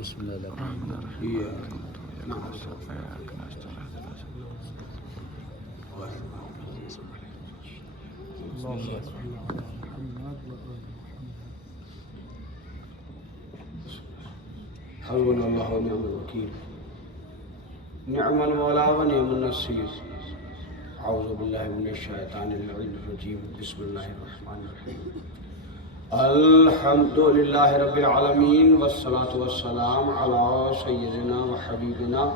بسم الله الرحمن الرحيم. حسبنا الله ونعم الوكيل نعم المولى ونعم النصير أعوذ بالله من الشيطان الرجيم بسم الله الرحمن الرحيم الحمد لله رب العالمين والصلاة والسلام على سيدنا وحبيبنا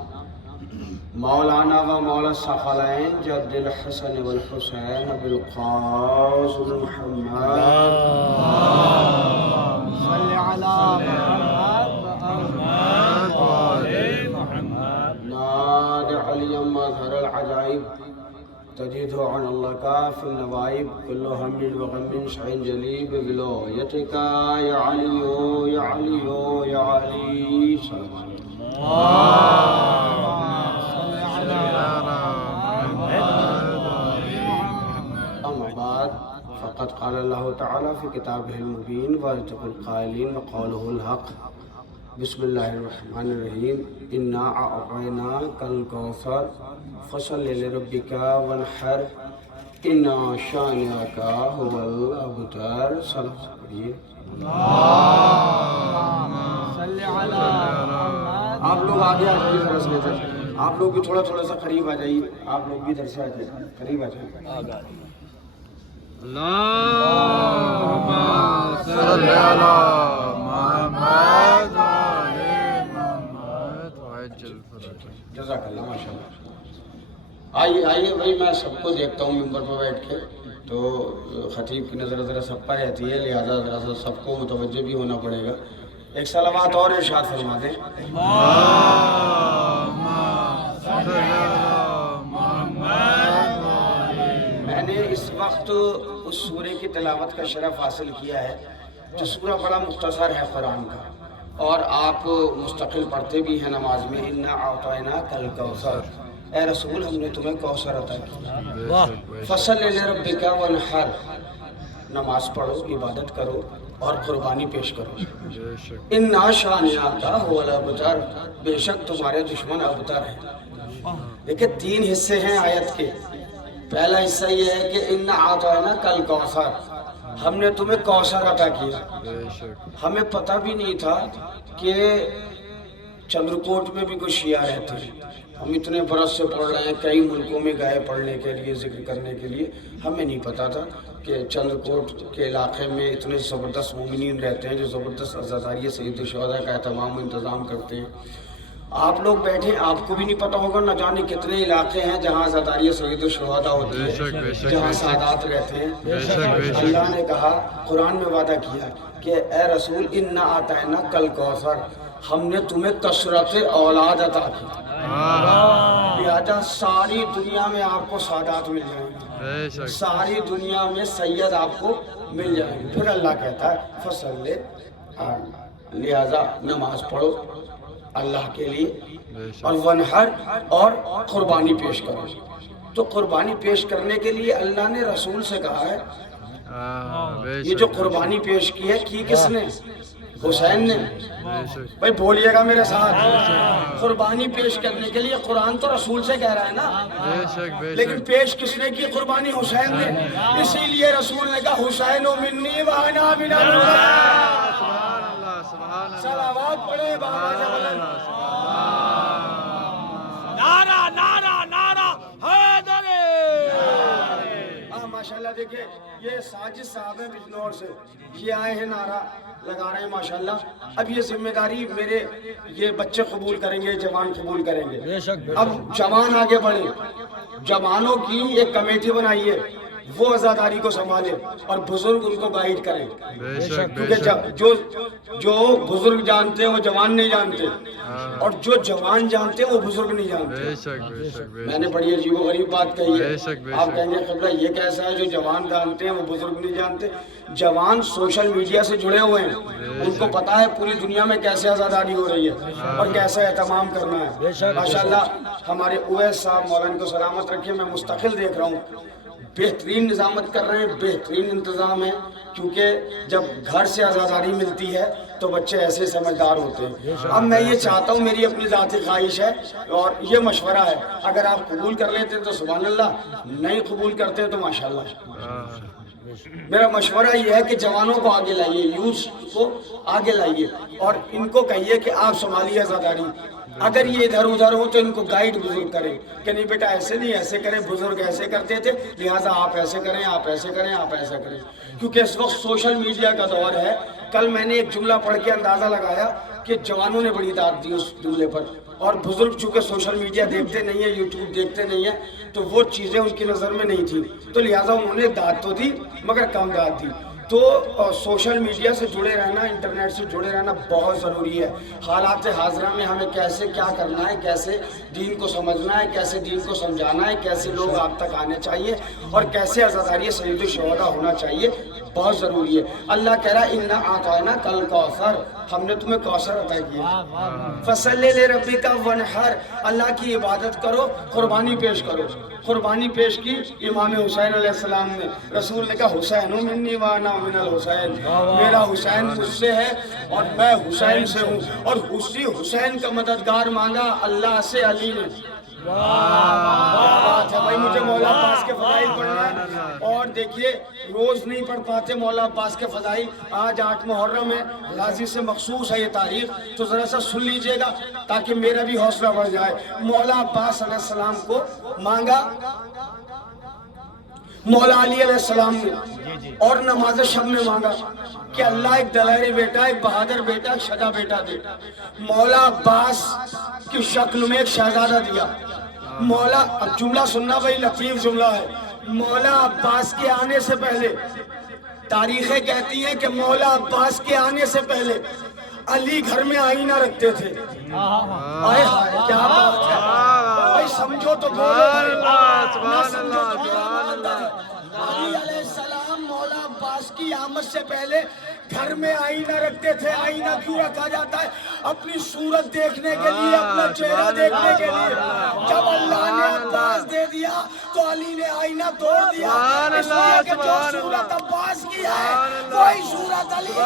مولانا ومولا الثقلين جد الحسن والحسين بالقاسم محمد صل على محمد وآل محمد. نادع اليوم مظهر العجائب تجد عن الله كاف النوائب كل هم وغم شعين جليب بلويتك يا علي يا علي يا علي صلوات أما بعد فقد قال الله تعالى في كتابه المبين ويتق القائلين وقوله الحق بسم الله الرحمن الرحيم إنا أعطيناك الكوثر فصل لربك وانحر إنا شانئك هو الأبتر صلى الله عليه صل على محمد. آپ لوگ آگے آ جائیے ذرا سے ادھر آپ لوگ بھی تھوڑا تھوڑا سا قریب آ جائیے آپ لوگ بھی ادھر سے آ جائیے قریب آ جائیے اللهم صل على محمد وآل محمد وعجل فرجهم. جزاک اللہ ماشاء اللہ آئیے آئیے بھائی میں سب کو دیکھتا ہوں ممبر پر بیٹھ کے تو خطیب کی نظر ذرا سب پر رہتی ہے لہٰذا ذرا سا سب کو متوجہ بھی ہونا پڑے گا ایک صلوات اور ارشاد فرما دیں اللهم صل على محمد وآل. میں نے اس وقت اس سورے کی تلاوت کا شرف حاصل کیا ہے جو سورہ بڑا مختصر ہے قرآن کا اور آپ مستقل پڑھتے بھی ہیں نماز میں انا اعطیناک الکوثر اے رسول ہم نے تمہیں کوثر عطا کیا فصل لربک وانحر نماز پڑھو عبادت کرو اور قربانی پیش کرو انا شانئک هو الابتر بے شک تمہارے دشمن ابتر ہیں دیکھیں تین حصے ہیں آیت کے پہلا حصہ یہ ہے کہ انا اعطیناک الکوثر ہم نے تمہیں کوثر عطا کیا ہمیں پتہ بھی نہیں تھا کہ چندرکوٹ میں بھی کچھ شیعہ رہتے ہیں ہم اتنے برس سے پڑھ رہے ہیں کئی ملکوں میں گئے پڑھنے کے لیے ذکر کرنے کے لیے ہمیں نہیں پتہ تھا کہ چندرکوٹ کے علاقے میں اتنے زبردست مومنین رہتے ہیں جو زبردست عزاداری سید الشہداء کا اہتمام و انتظام کرتے ہیں آپ لوگ بیٹھے آپ کو بھی نہیں پتہ ہوگا نہ جانے کتنے علاقے ہیں جہاں عزاداری سید الشہداء ہوتی ہے جہاں سادات رہتے ہیں اللہ نے کہا قرآن میں وعدہ کیا کہ اے رسول انا اعطیناک الکوثر ہم نے تمہیں کثرت اولاد عطا کی لہذا ساری دنیا میں آپ کو سادات مل جائیں گے ساری دنیا میں سید آپ کو مل جائیں گے پھر اللہ کہتا ہے فصل لہذا نماز پڑھو اللہ کے لیے اور ونحر اور قربانی پیش کرو تو قربانی پیش کرنے کے لیے اللہ نے رسول سے کہا ہے یہ جو قربانی پیش کی ہے کی کس نے حسین نے بھائی بولیے گا میرے ساتھ قربانی پیش کرنے کے لیے قرآن تو رسول سے کہہ رہا ہے نا لیکن پیش کس نے کی قربانی حسین نے اسی لیے رسول نے کہا حسین منی وانا من اللہ صلوات پڑھے بابا جبلن نعرہ نعرہ نعرہ حیدر ماشاءاللہ دیکھیں یہ ساجد صاحب ہیں بجنور سے یہ آئے ہیں نعرہ لگا رہے ہیں ماشاءاللہ اب یہ ذمہ داری میرے یہ بچے قبول کریں گے جوان قبول کریں گے اب جوان آگے بڑھیں جوانوں کی ایک کمیٹی بنائیے وہ عزاداری کو سنبھالے اور بزرگ ان کو گائیڈ کریں کیونکہ جو بزرگ جانتے ہیں وہ جوان نہیں جانتے اور جو جوان جانتے ہیں وہ بزرگ نہیں جانتے میں نے بڑی عجیب و غریب بات کہی ہے آپ کہیں گے قبلہ یہ کیسا ہے جو جوان جانتے ہیں وہ بزرگ نہیں جانتے جوان سوشل میڈیا سے جڑے ہوئے ہیں ان کو پتا ہے پوری دنیا میں کیسے عزاداری ہو رہی ہے اور کیسے اہتمام کرنا ہے ماشاءاللہ ہمارے اویس صاحب مولانا کو سلامت رکھے میں مستقل دیکھ رہا ہوں بہترین نظامت کر رہے ہیں بہترین انتظام ہے کیونکہ جب گھر سے عزاداری ملتی ہے تو بچے ایسے سمجھدار ہوتے ہیں. اب میں یہ چاہتا ہوں, میری اپنی ذاتی خواہش ہے اور یہ مشورہ ہے, اگر آپ قبول کر لیتے تو سبحان اللہ, نہیں قبول کرتے تو ماشاءاللہ. میرا مشورہ یہ ہے کہ جوانوں کو آگے لائیے, یوز کو آگے لائیے اور ان کو کہیے کہ آپ سنبھالیے عزاداری. اگر یہ ادھر ادھر ہو تو ان کو گائیڈ بزرگ کریں کہ نہیں بیٹا ایسے نہیں, ایسے کریں, بزرگ ایسے کرتے تھے لہٰذا آپ ایسے کریں, آپ ایسے کریں, آپ ایسا کریں. کیونکہ اس وقت سوشل میڈیا کا دور ہے. کل میں نے ایک جملہ پڑھ کے اندازہ لگایا کہ جوانوں نے بڑی داد دی اس جملے پر, اور بزرگ چونکہ سوشل میڈیا دیکھتے نہیں ہیں, یوٹیوب دیکھتے نہیں ہیں, تو وہ چیزیں ان کی نظر میں نہیں تھی, تو لہٰذا انہوں نے داد تو دی مگر کم داد دی. تو سوشل میڈیا سے جڑے رہنا, انٹرنیٹ سے جڑے رہنا بہت ضروری ہے. حالات حاضرہ میں ہمیں کیسے کیا کرنا ہے, کیسے دین کو سمجھنا ہے, کیسے دین کو سمجھانا ہے, کیسے لوگ آپ تک آنے چاہیے اور کیسے عزاداری سید الشہداء ہونا چاہیے, بہت ضروری ہے. اللہ کہہ رہا ہے اِنَّا أَعْطَيْنَاكَ الْكَوْثَرَ, ہم نے تمہیں کوثر عطا کیا. فَصَلِّ لِرَبِّكَ وَانْحَرْ, اللہ کی عبادت کرو, قربانی پیش کرو. قربانی پیش کی امام حسین علیہ السلام نے. رسول نے کہا حسین منی وانا من الحسین, میرا حسین مجھ سے ہے اور میں حسین سے ہوں. اور اسی حسین کا مددگار مانگا اللہ سے علی نے. بات ہے بھائی, مجھے مولا عباس کے فضائل پڑھنا ہے اور دیکھیے روز نہیں پڑھ پاتے مولا عباس کے فضائل. آج 8 محرم ہے, غازی سے مخصوص ہے یہ تاریخ, تو ذرا سا سن لیجئے گا تاکہ میرا بھی حوصلہ بڑھ جائے. مولا عباس علیہ السلام کو مانگا مولا علی علیہ السلام نے, اور نماز شب میں مانگا کہ اللہ ایک دلائری بیٹا, ایک بہادر بیٹا, ایک شجاع بیٹا دے. مولا عباس کی شکل میں ایک شہزادہ دیا. مولا, اب جملہ سننا بھائی, لطیف جملہ ہے. مولا عباس کے آنے سے پہلے تاریخیں کہتی ہیں کہ مولا عباس کے آنے سے پہلے علی گھر میں آئینہ رکھتے تھے. آئے ہائے کیا بات ہے بھائی, سمجھو تو بولو بھائی. علی علیہ السلام مولا عباس کی آمد سے پہلے گھر میں آئینہ رکھتے تھے. آئینہ کیوں رکھا جاتا ہے؟ اپنی صورت دیکھنے کے لیے, اپنا چہرہ دیکھنے کے لیے. جب اللہ نے عباس دے دیا تو علی نے آئینہ توڑ دیا, اس لیے کہ جو صورت عباس کی ہے وہی صورت علی کی ہے.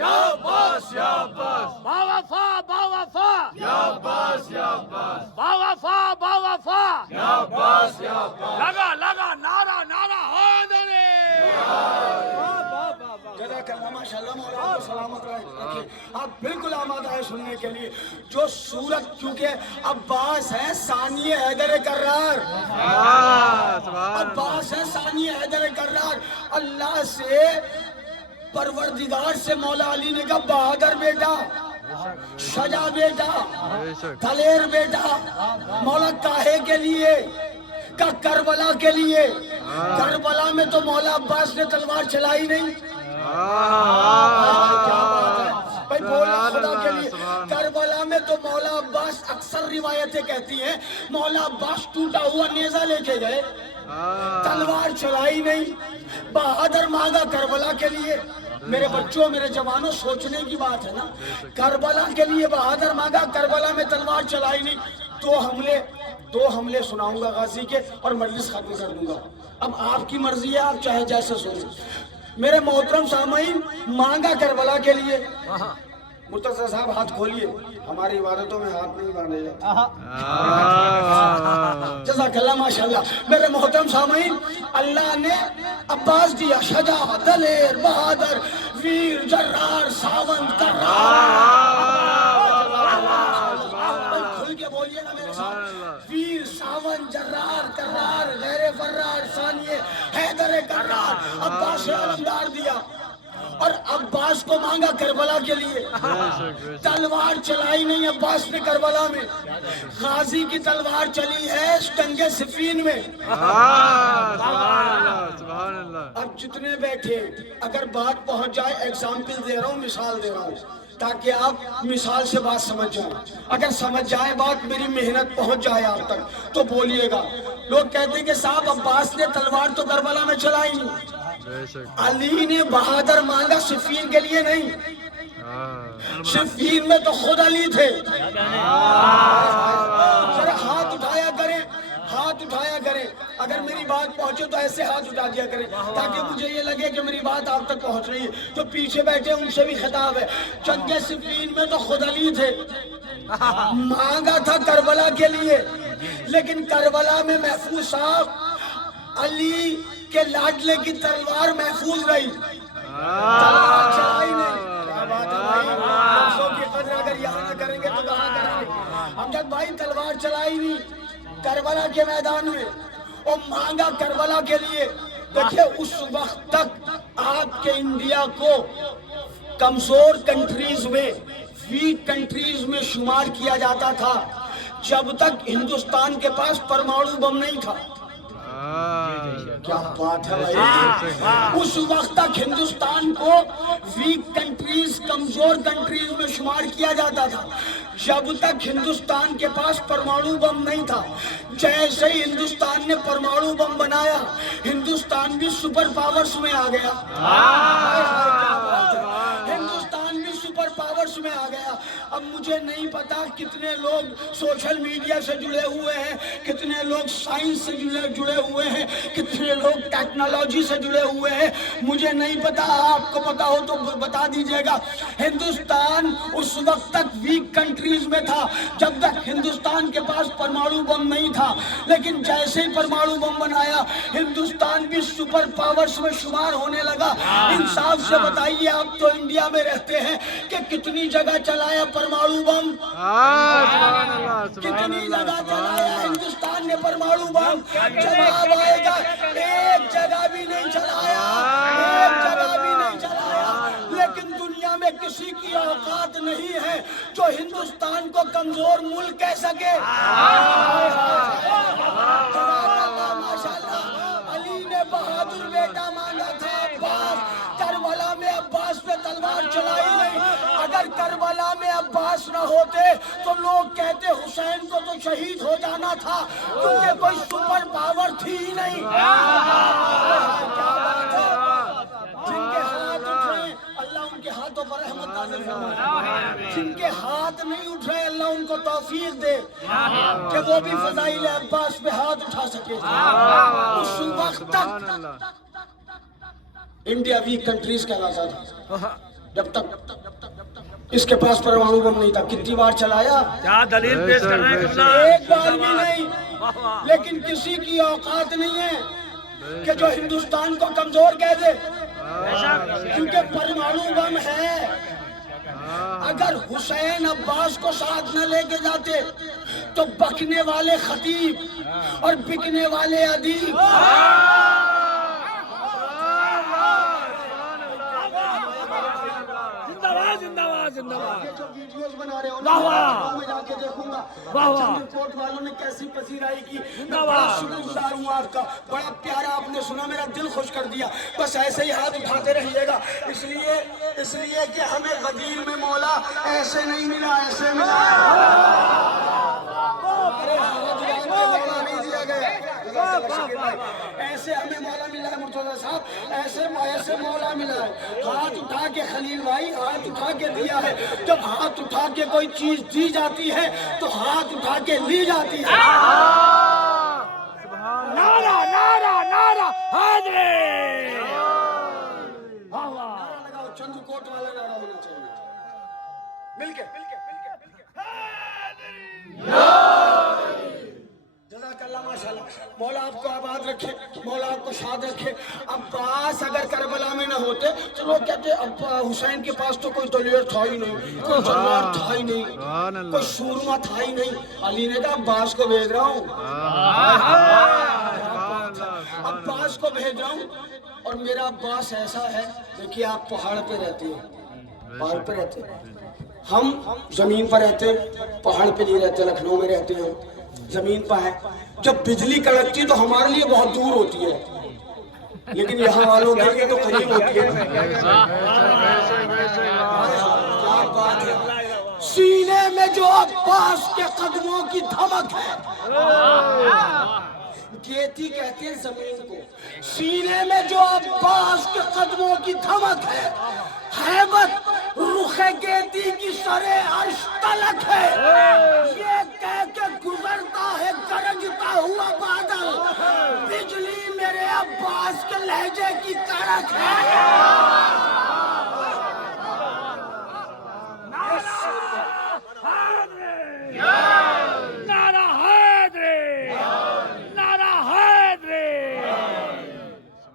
یا عباس یا عباس, باوفا باوفا یا عباس یا عباس, باوفا باوفا یا عباس یا عباس. لگا لگا نعرہ نعرہ حیدری. جزاک اللہ, ماشاءاللہ, مولا آپ کو سلامت رہے. آپ بالکل آمادہ ہے سننے کے لیے. جو صورت, کیونکہ عباس ہے ثانی حیدر کرار, عباس ہے ثانی حیدر کرار. اللہ سے, پروردگار سے مولا علی نے کہا بہادر بیٹا, شجاع بیٹا, دلیر بیٹا. مولا کاہے کے لیے؟ کہ کربلا کے لیے. کربلا میں تو مولا عباس نے تلوار چلائی نہیں. کیا بات ہے بھائی, بولنا خدا کے لیے. کربلا میں تو مولا عباس, اکثر روایتیں کہتی ہیں مولا عباس ٹوٹا ہوا نیزہ لے کے گئے, تلوار چلائی نہیں. بہادر مانگا کربلا کے لیے. میرے بچوں, میرے جوانوں, سوچنے کی بات ہے نا. کربلا کے لیے بہادر مانگا, کربلا میں تلوار چلائی نہیں. دو حملے سناؤں گا غازی کے اور مجلس ختم کر دوں گا. اب آپ کی مرضی ہے, آپ چاہے جیسے سنیں. میرے محترم سامعین, مانگا کربلا کے لیے. مرتضیٰ صاحب ہاتھ کھولیے, ہماری عبادتوں میں ہاتھ نہیں باندھے جاتے. جزاک اللہ, ماشاءاللہ. میرے محترم سامعین, اللہ نے عباس دیا, شجاع, دلیر, بہادر, ویر, جرار, ساون, کرار. کھل کے بولیے نا میرے ساتھ. ویر, ساون, جرار, کرار, غیر فرار, ثانی حیدر کرار. عباس نے علمدار دیا اور عباس کو مانگا کربلا کے لیے. تلوار چلائی نہیں عباس نے کربلا میں. غازی کی تلوار چلی ہے ٹنگے صفین میں. اب جتنے بیٹھے, اگر بات پہنچ جائے, ایگزامپل دے رہا ہوں, مثال دے رہا ہوں تاکہ آپ مثال سے بات سمجھ جائیں. اگر سمجھ جائے بات, میری محنت پہنچ جائے آپ تک تو بولیے گا. لوگ کہتے ہیں کہ صاحب عباس نے تلوار تو کربلا میں چلائی نہیں. علی نے بہادر مانگا, صفین کے لیے نہیں. صفین میں تو خود علی تھے. ذرا ہاتھ اٹھایا کریں, ہاتھ اٹھایا کریں. اگر میری بات پہنچے تو ایسے ہاتھ اٹھا دیا کریں تاکہ مجھے یہ لگے کہ میری بات آپ تک پہنچ رہی ہے. تو پیچھے بیٹھے ان سے بھی خطاب ہے. جنگ صفین میں تو خود علی تھے, مانگا تھا کربلا کے لیے, لیکن کربلا میں محفوظ صاحب علی کے لاڈلے کی تلوار محفوظ رہی, تلوار چلائی نہیں. کیا بات ہے بھائی, لفظوں کی قدر اگر یہاں نہ کریں گے تو کہاں کریں گے. امجد بھائی تلوار چلائی نہیں کربلا کے میدان میں, اور مانگا کربلا کے لیے. دیکھیں اس وقت تک آپ کے انڈیا کو کمزور کنٹریز میں, ویک کنٹریز میں شمار کیا جاتا تھا جب تک ہندوستان کے پاس پرمانو بم نہیں تھا. کیا بات ہے بھائی, اس وقت تک ہندوستان کو ویک کنٹریز, کمزور کنٹریز میں شمار کیا جاتا تھا جب تک ہندوستان کے پاس پرمانو بم نہیں تھا. جیسے ہی ہندوستان نے پرمانو بم بنایا, ہندوستان بھی سپر پاورز میں آ گیا. ہندوستان بھی سپر پاورز میں آ گیا. اب مجھے نہیں پتا کتنے لوگ سوشل میڈیا سے جڑے ہوئے ہیں, کتنے لوگ سائنس سے جڑے ہوئے ہیں, کتنے لوگ ٹیکنالوجی سے جڑے ہوئے ہیں, مجھے نہیں پتا. آپ کو پتا ہو تو بتا دیجئے گا. ہندوستان اس وقت تک ویک کنٹریز میں تھا جب تک ہندوستان کے پاس پرمانو بم نہیں تھا, لیکن جیسے ہی پرمانو بم بنایا ہندوستان بھی سپر پاورز میں شمار ہونے لگا. انصاف سے بتائیے, آپ تو انڈیا میں رہتے ہیں, کہ کتنی جگہ چلایا پرمانو بم, کتنی جگہ چلایا ہندوستان نے پرمانو بم. جواب آئے گا ایک جگہ بھی نہیں چلایا, ایک جگہ بھی نہیں چلایا. لیکن دنیا میں کسی کی اوقات نہیں ہے جو ہندوستان کو کمزور ملک کہہ سکے. ماشاءاللہ, علی نے بہادر بیٹا مانگا تھا عباس, کربلا میں عباس پہ تلوار چلائی نہیں. اگر کربلا میں عباس نہ ہوتے تو لوگ کہتے حسین کو تو شہید ہو جانا تھا, کیونکہ کوئی سپر پاور تھی ہی نہیں. کیا بات ہے, جن کے ہاتھ اٹھ رہے اللہ ان کے ہاتھوں پر رحمت نازل فرمائے, جن کے ہاتھ نہیں اٹھ رہے اللہ ان کو توفیق دے کہ وہ بھی فضائل عباس پہ ہاتھ اٹھا سکے. اس وقت تک انڈیا ویک کنٹریز کہلاتا تھا جب تک اس کے پاس پرمانو بم نہیں تھا. کتنی بار چلایا, کیا دلیل پیش کر رہے ہیں, ایک بار بھی نہیں. لیکن کسی کی اوقات نہیں ہے کہ جو ہندوستان کو کمزور کہہ دے, کیونکہ پرمانو بم ہے. اگر حسین عباس کو ساتھ نہ لے کے جاتے تو بکنے والے خطیب اور بکنے والے ادیب, جو ویڈیوز بنا رہے ہوں میں جا کے دیکھوں گا رپورٹ والوں نے کیسی پذیرائی کی. میں بڑا شکر گزار ہوں آپ کا, بڑا پیارا آپ نے سنا, میرا دل خوش کر دیا. بس ایسے ہی ہاتھ اٹھاتے رہیے گا, اس لیے کہ ہمیں غدیر میں مولا ایسے نہیں ملا, ایسے ملا. ایسے ہمیں مولا ملا ہے مرتضیٰ صاحب, ایسے مولا ملا ہے. ہاتھ اٹھا کے خلیل بھائی, ہاتھ اٹھا کے دیا ہے. جب ہاتھ اٹھا کے کوئی چیز دی جاتی ہے تو ہاتھ اٹھا کے لی جاتی ہے. نعرہ نعرہ نعرہ حیدری, چندر کوٹ والا نعرہ ہونا چاہیے. مل کے جزاک اللہ, ماشاءاللہ. مولا آپ کو آباد رکھے, مولا آپ کو شاد رکھے. عباس اگر کربلا میں نہ ہوتے تو لوگ کہتے حسین کے پاس تو کوئی تلوار تھا ہی نہیں, کوئی تلوار تھا ہی نہیں, کوئی سورما تھا ہی نہیں. علی نے کہا عباس کو بھیج رہا ہوں, عباس کو بھیج رہا ہوں. اور میرا عباس ایسا ہے, دیکھیے آپ پہاڑ پہ رہتے ہیں, پہاڑ پہ رہتے ہیں, ہم زمین پر رہتے ہیں, پہاڑ پہ نہیں رہتے. لکھنؤ میں رہتے ہیں, زمین پر ہے. جب بجلی کڑکتی تو ہمارے لیے بہت دور ہوتی ہے, لیکن یہاں والوں کے لیے تو قریب ہوتی ہے. سینے میں جو عباس کے قدموں کی دھمک ہے, گیتی کہتے ہیں زمین کو, سینے میں جو عباس کے قدموں کی دھمک ہے, ہیبت رخ گیتی کی سرے عرش تلک ہے. یہ کہہ کے گزرتا ہے گرجتا ہوا بادل, عباس کے لہجے کی کڑک ہے. نعرہ حیدری، نعرہ حیدری.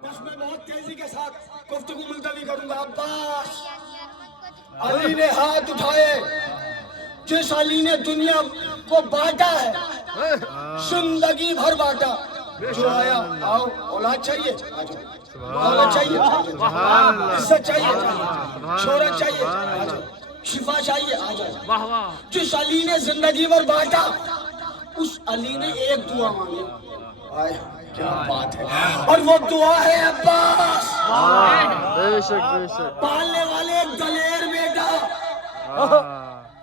بس میں بہت تیزی کے ساتھ گفتگو ملتوی کروں گا. عباس، علی نے ہاتھ اٹھائے. جس علی نے دنیا کو بانٹا ہے، زندگی بھر بانٹا. جو آیا، آؤ، اولاد چاہیے، آ جاؤ. دولت چاہیے، آ جاؤ. عزت چاہیے، آ جاؤ. شہرت چاہیے، آ جاؤ. شفا چاہیے، آ جاؤ. جس علی نے زندگی بھر بانٹا، اس علی نے ایک دعا مانگی. آئے کیا بات ہے. اور وہ دعا ہے عباس. بے شک بے شک. پالنے والے ایک دلیر بیٹا،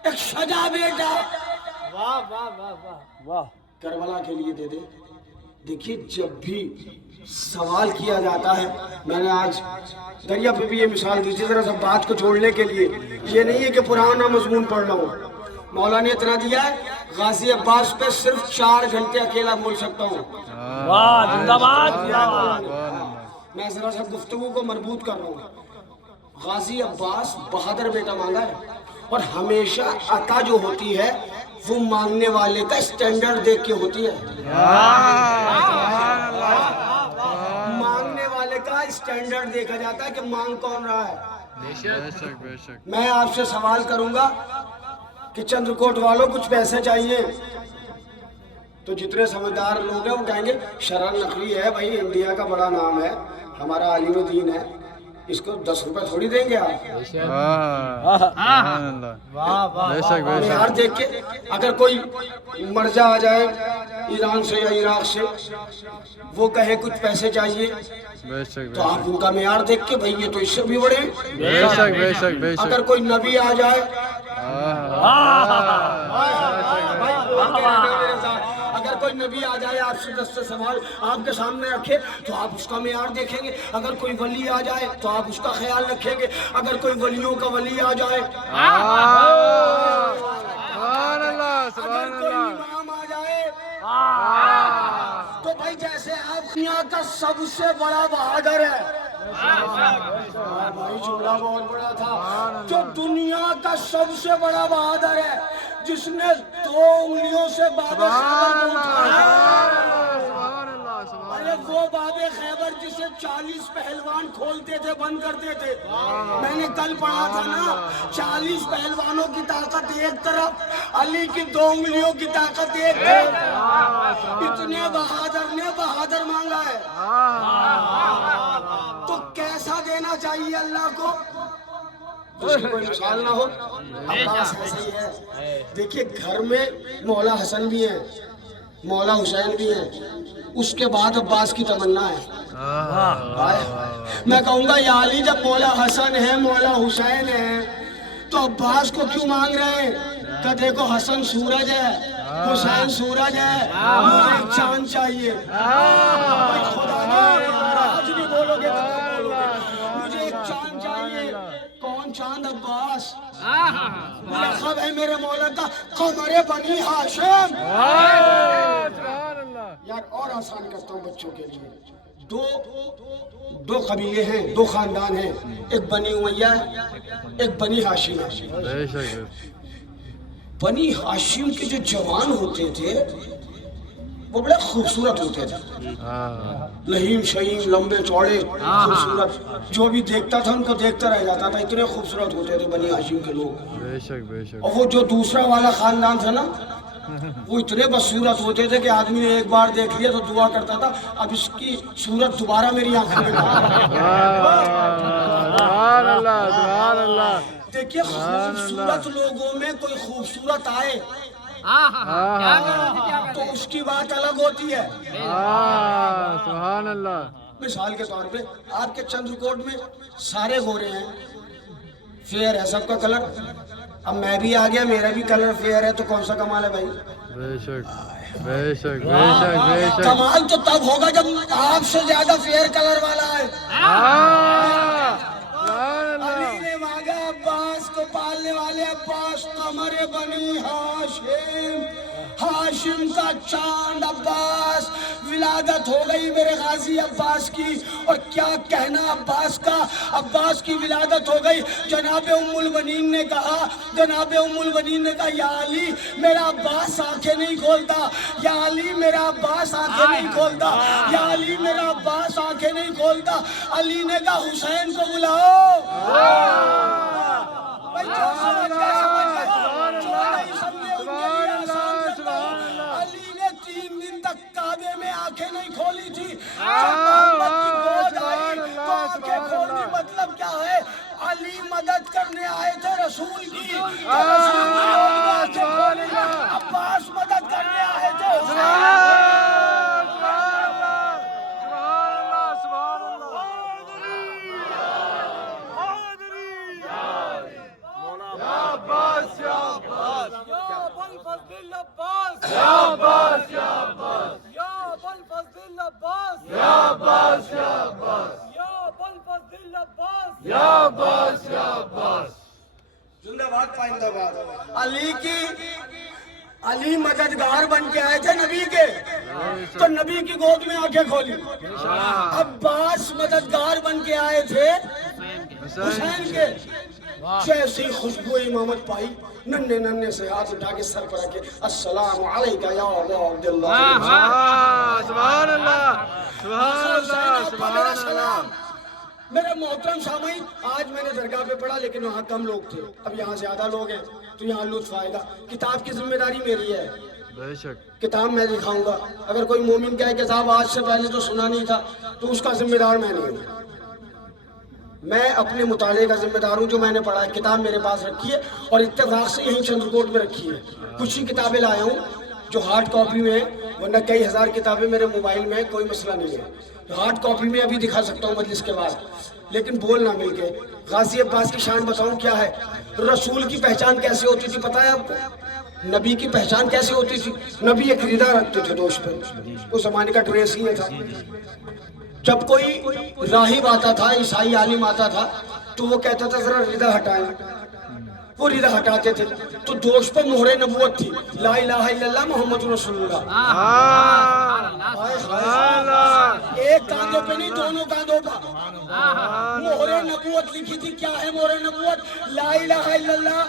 ایک شجاع بیٹا. واہ واہ واہ واہ واہ. کربلا کے لیے دے دے. دیکھیے جب بھی سوال کیا جاتا ہے، میں نے آج دریا پہ بھی یہ مثال دی تھی ذرا سب بات کو جوڑنے کے لیے. یہ نہیں ہے کہ پرانا مضمون پڑھ رہا ہوں. مولا نے اتنا دیا ہے، غازی عباس پہ صرف 4 گھنٹے اکیلا بول سکتا ہوں. واہ زندہ باد. میں ذرا سا گفتگو کو مربوط کر رہا ہوں. غازی عباس بہادر بیٹا مانگا ہے، اور ہمیشہ عطا جو ہوتی ہے وہ مانگنے والے کا اسٹینڈرڈ دیکھ کے ہوتی ہے. مانگنے والے کا اسٹینڈرڈ دیکھا جاتا ہے کہ مانگ کون رہا ہے. بے شک بے شک. میں آپ سے سوال کروں گا کہ چندرکوٹ والوں کچھ پیسے چاہیے، تو جتنے سمجھدار لوگ ہیں وہ کہیں گے شرن نقوی ہے بھائی، انڈیا کا بڑا نام ہے، ہمارا عالم دین ہے، اس کو 10 روپے تھوڑی دیں گے آپ. بے شک بے یار شک. دیکھ کے اگر کوئی مرجع آ جائے ایران سے یا عراق سے، وہ کہے کچھ پیسے چاہیے، بے شک تو آپ ان کا معیار دیکھ کے بھائی یہ تو اس سے بھی بڑے ہیں. بے شک بے شک بے شک. اگر کوئی نبی آ جائے، اگر کوئی نبی آ جائے آپ سے 10 سوال آپ کے سامنے رکھے تو آپ اس کا معیار دیکھیں گے. اگر کوئی ولی آ جائے تو آپ اس کا خیال رکھیں گے. اگر کوئی ولیوں کا ولی آ جائے، سبحان اللہ اگر سبحان کوئی اللہ. امام آ جائے، تو بھائی جیسے آپ دنیا کا سب سے بڑا بہادر ہے. بھائی جملہ بہت بڑا تھا. جو دنیا کا سب سے بڑا بہادر ہے، جس نے 2 انگلیوں سے باب خیبر کو اٹھایا. ارے وہ باب خیبر جسے 40 پہلوان کھولتے تھے بند کرتے تھے. میں نے کل پڑھا تھا نا، 40 پہلوانوں کی طاقت ایک طرف، علی کی 2 انگلیوں کی طاقت ایک طرف. اتنے بہادر نے بہادر مانگا ہے، تو کیسا دینا چاہیے اللہ کو؟ اس کی کوئی مثال نہ ہو. عباس ایسے ہی ہے. دیکھیے گھر میں مولا حسن بھی ہیں، مولا حسین بھی ہیں، اس کے بعد عباس کی تمنا ہے. میں کہوں گا یا علی جب مولا حسن ہے مولا حسین ہے تو عباس کو کیوں مانگ رہے ہیں؟ کہ دیکھو حسن سورج ہے، حسین سورج ہے، مجھے ایک چاند چاہیے. خدا آج بھی بولو گے تو بولو گے مجھے ایک چاند چاہیے. کون چاند؟ عباس. لقب ہے میرے مولا کا قمر بنی ہاشم. یار اور آسان کرتا ہوں بچوں کے لیے. دو قبیلے ہیں، 2 خاندان ہیں، ایک بنی امیہ ہے، ایک بنی ہاشم ہے. بے شک. بنی ہاشم کے جو جوان ہوتے تھے وہ بڑے خوبصورت ہوتے تھے، لہیم شہیم، لمبے چوڑے، خوبصورت. جو بھی دیکھتا تھا ان کو دیکھتا رہ جاتا تھا، اتنے خوبصورت ہوتے تھے بنی ہاشم کے لوگ. بے شک بے شک. اور وہ جو دوسرا والا خاندان تھا نا، وہ اتنے بدصورت ہوتے تھے کہ آدمی نے ایک بار دیکھ لیا تو دعا کرتا تھا اب اس کی صورت دوبارہ میری آنکھوں میں نہ آئے. سبحان اللہ سبحان اللہ. دیکھیے خوبصورت لوگوں میں کوئی خوبصورت آئے تو اس کی بات الگ ہوتی ہے. سبحان اللہ. مثال کے طور پہ آپ کے چندرکوٹ میں سارے گورے ہیں، فیئر ہے سب کا کلر. اب میں بھی آ گیا، میرا بھی کلر فیئر ہے، تو کون سا کمال ہے بھائی؟ بے شک بے شک بے شک بے شک. کمال تو تب ہوگا جب آپ سے زیادہ فیئر کلر والا ہے. علی نے مانگا عباس کو کو پالنے والے عباس قمر بنی ہاشم، ہاشم کا چاند عباس، ولادت ہو گئی میرے غازی عباس کی، اور کیا کہنا عباس کا، عباس کی ولادت ہو گئی۔ جناب ام البنین نے کہا، جناب ام البنین نے کہا یا علی میرا عباس آنکھیں نہیں کھولتا، یا علی میرا عباس آنکھیں نہیں کھولتا، یا علی میرا عباس آنکھیں نہیں کھولتا۔ علی نے کہا حسین کو بلاؤ۔ بھائی جو سمجھ گئے سمجھ گئے، جو نہیں سمجھے ان کے لیے آسان کرتا ہوں۔ علی نے 3 دن تک کعبے میں آنکھیں نہیں کھولی تھی، جب محمد کی فوج آئی تو آنکھیں کھولی۔ مطلب کیا ہے؟ علی مدد کرنے آئے تھے رسول کی، تو رسول کی فوج میں آنکھیں کھولی۔ عباس مدد کرنے آئے تھے حسین۔ زندہ باد پائندہ باد۔ علی مددگار بن کے آئے تھے نبی کے، تو نبی کی گود میں آنکھیں کھولی۔ عباس مددگار بن کے آئے تھے حسین کے، جیسی خوشبو امامت پائی، ننھے ننھے سے ہاتھ اٹھا کے سر پر رکھے، السلام علیکہ یا ابا عبداللہ۔ سبحان اللہ، سبحان اللہ، میرا سلام۔ میرے محترم سامعین، آج میں نے درگاہ پہ پڑھا لیکن وہاں کم لوگ تھے، اب یہاں زیادہ لوگ ہیں تو یہاں لطف آئے گا۔ کتاب کی ذمہ داری میری ہے، بے شک کتاب میں دکھاؤں گا۔ اگر کوئی مومن کہے کہ صاحب آج سے پہلے تو سنا نہیں تھا، تو اس کا ذمہ دار میں نہیں ہوں۔ میں اپنے مطالعے کا ذمہ دار ہوں، جو میں نے پڑھا ہے۔ کتاب میرے پاس رکھی ہے اور اتفاق سے یہیں چندرکوٹ میں رکھی ہے۔ کچھ ہی کتابیں لایا ہوں جو ہارڈ کاپی میں ہیں، ورنہ کئی ہزار کتابیں میرے موبائل میں ہیں، کوئی مسئلہ نہیں ہے۔ ہارڈ کاپی میں ابھی دکھا سکتا ہوں مجلس کے بعد، لیکن بول نہ مل کے۔ غازی عباس کی شان بتاؤں کیا ہے؟ رسول کی پہچان کیسے ہوتی تھی پتہ ہے آپ کو؟ نبی کی پہچان کیسے ہوتی تھی؟ نبی ایک ردہ رکھتے تھے دوست پر، اس زمانے کا ڈریس ہی تھا۔ جب کوئی راہب آتا تھا، عیسائی عالم آتا تھا، تو وہ کہتا تھا ذرا ردہ ہٹائیں، وہ ردہ ہٹاتے تھے تو دوست پر مہر نبوت تھی، لا الہ الا اللہ محمد رسول اللہ۔ ایک کاندھے پہ نہیں، دونوں کاندھوں پر مہر نبوت لکھی تھی۔ کیا ہے مہر نبوت؟ لا الہ الا اللہ